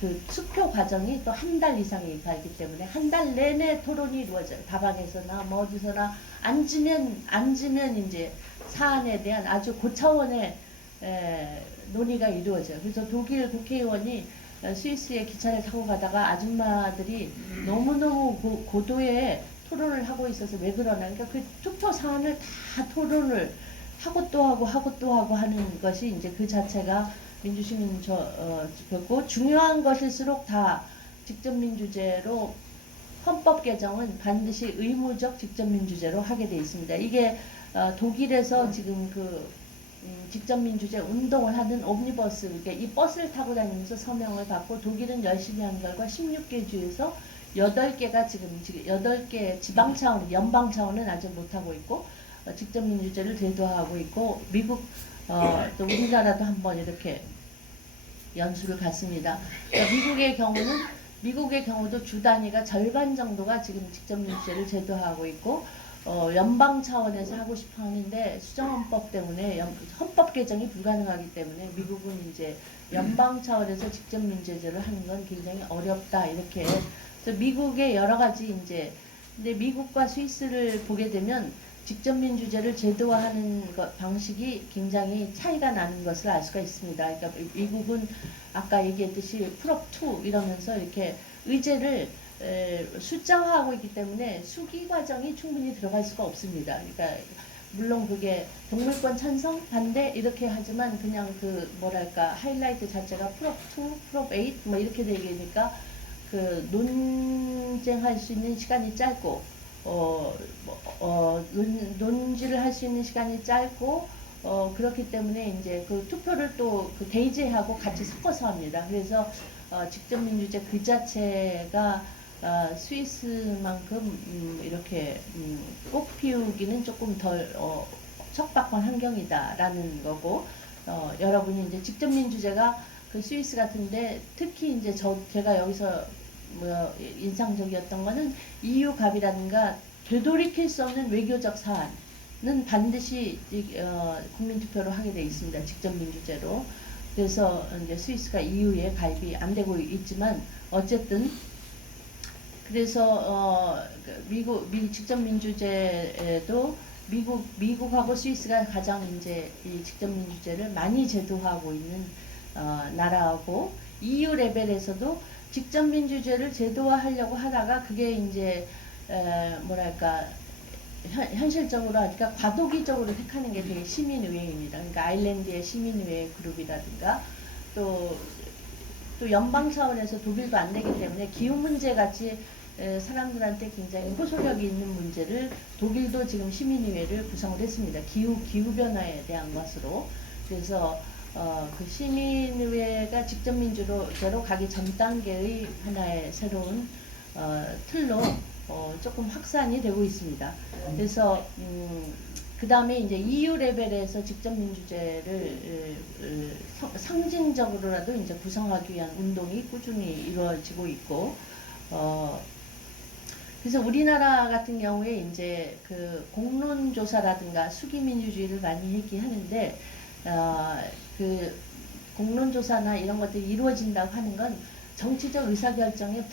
그 투표 과정이 또 한 달 이상이 가기 때문에 한 달 내내 토론이 이루어져요. 다방에서나 뭐 어디서나 앉으면 이제 사안에 대한 아주 고차원의 논의가 이루어져요. 그래서 독일 국회의원이 스위스에 기차를 타고 가다가 아줌마들이 너무너무 고도의 토론을 하고 있어서 왜 그러나. 그러니까 그 투표 사안을 다 토론을 하고 또 하고 하는 것이 이제 그 자체가 민주시민 고 중요한 것일수록 다 직접민주제로 헌법 개정은 반드시 의무적 직접민주제로 하게 돼 있습니다. 이게 독일에서 지금 그 직접민주제 운동을 하는 옴니버스, 그러니까 이 버스를 타고 다니면서 서명을 받고 독일은 열심히 한 결과 16개 주에서 8개가 지금 8개 지방 차원, 연방 차원은 아직 못하고 있고 직접민주제를 제도화하고 있고 미국 또 우리나라도 한번 이렇게 연수를 갔습니다. 그러니까 미국의 경우도 주 단위가 절반 정도가 지금 직접민주제를 제도화하고 있고 연방 차원에서 하고 싶어 하는데 수정헌법 때문에 헌법 개정이 불가능하기 때문에 미국은 이제 연방 차원에서 직접민주제를 하는 건 굉장히 어렵다 이렇게. 그래서 미국의 여러 가지 이제 근데 미국과 스위스를 보게 되면 직접민주제를 제도화하는 방식이 굉장히 차이가 나는 것을 알 수가 있습니다. 그러니까 미국은 아까 얘기했듯이 프롭2 이러면서 이렇게 의제를 숫자화하고 있기 때문에 수기 과정이 충분히 들어갈 수가 없습니다. 그러니까 물론 그게 동물권 찬성 반대 이렇게 하지만 그냥 그 뭐랄까 하이라이트 자체가 프롭2, 프롭8 뭐 이렇게 되니까 그 논쟁할 수 있는 시간이 짧고 논지를 할 수 있는 시간이 짧고 그렇기 때문에 이제 그 투표를 또 그 대의제하고 같이 섞어서 합니다. 그래서 직접민주제 그 자체가 스위스만큼 이렇게 꽃 피우기는 조금 덜 척박한 환경이다라는 거고 여러분이 이제 직접민주제가 그 스위스 같은데 특히 이제 제가 여기서 인상적이었던 거는 EU 가입이라든가 되돌이킬 수 없는 외교적 사안 반드시 국민투표로 하게 돼 있습니다. 직접민주제로. 그래서 이제 스위스가 EU에 가입이 안 되고 있지만 어쨌든 그래서 미국 직접민주제도 미국하고 스위스가 가장 이제 이 직접민주제를 많이 제도화하고 있는 나라하고 EU 레벨에서도 직접민주제를 제도화하려고 하다가 그게 이제 뭐랄까 현실적으로 하니까 과도기적으로 택하는 게 되게 시민의회입니다. 그러니까 아일랜드의 시민의회 그룹이라든가 또 연방 차원에서 독일도 안 되기 때문에 기후 문제 같이 사람들한테 굉장히 호소력이 있는 문제를 독일도 지금 시민의회를 구성을 했습니다. 기후 변화에 대한 것으로. 그래서 그 시민의회가 직접민주제로 가기 전 단계의 하나의 새로운 틀로 조금 확산이 되고 있습니다. 그래서 그 다음에 이제 EU 레벨에서 직접민주제를 상징적으로라도 이제 구성하기 위한 운동이 꾸준히 이루어지고 있고, 그래서 우리나라 같은 경우에 이제 그 공론조사라든가 수기민주주의를 많이 얘기하는데, 그 공론조사나 이런 것들이 이루어진다고 하는 건 정치적 의사결정의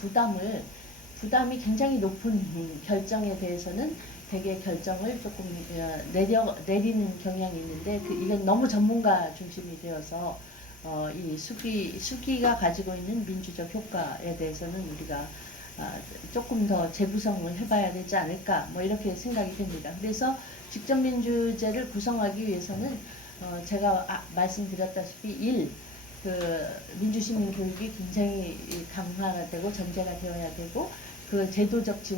부담이 굉장히 높은 결정에 대해서는 대개 결정을 조금 내리는 경향이 있는데 이건 너무 전문가 중심이 되어서 이 수기가 가지고 있는 민주적 효과에 대해서는 우리가 조금 더 재구성을 해봐야 되지 않을까 뭐 이렇게 생각이 됩니다. 그래서 직접민주제를 구성하기 위해서는 제가 말씀드렸다시피 그 민주시민 교육이 굉장히 강화되고 전제가 되어야 되고 그 제도적 지원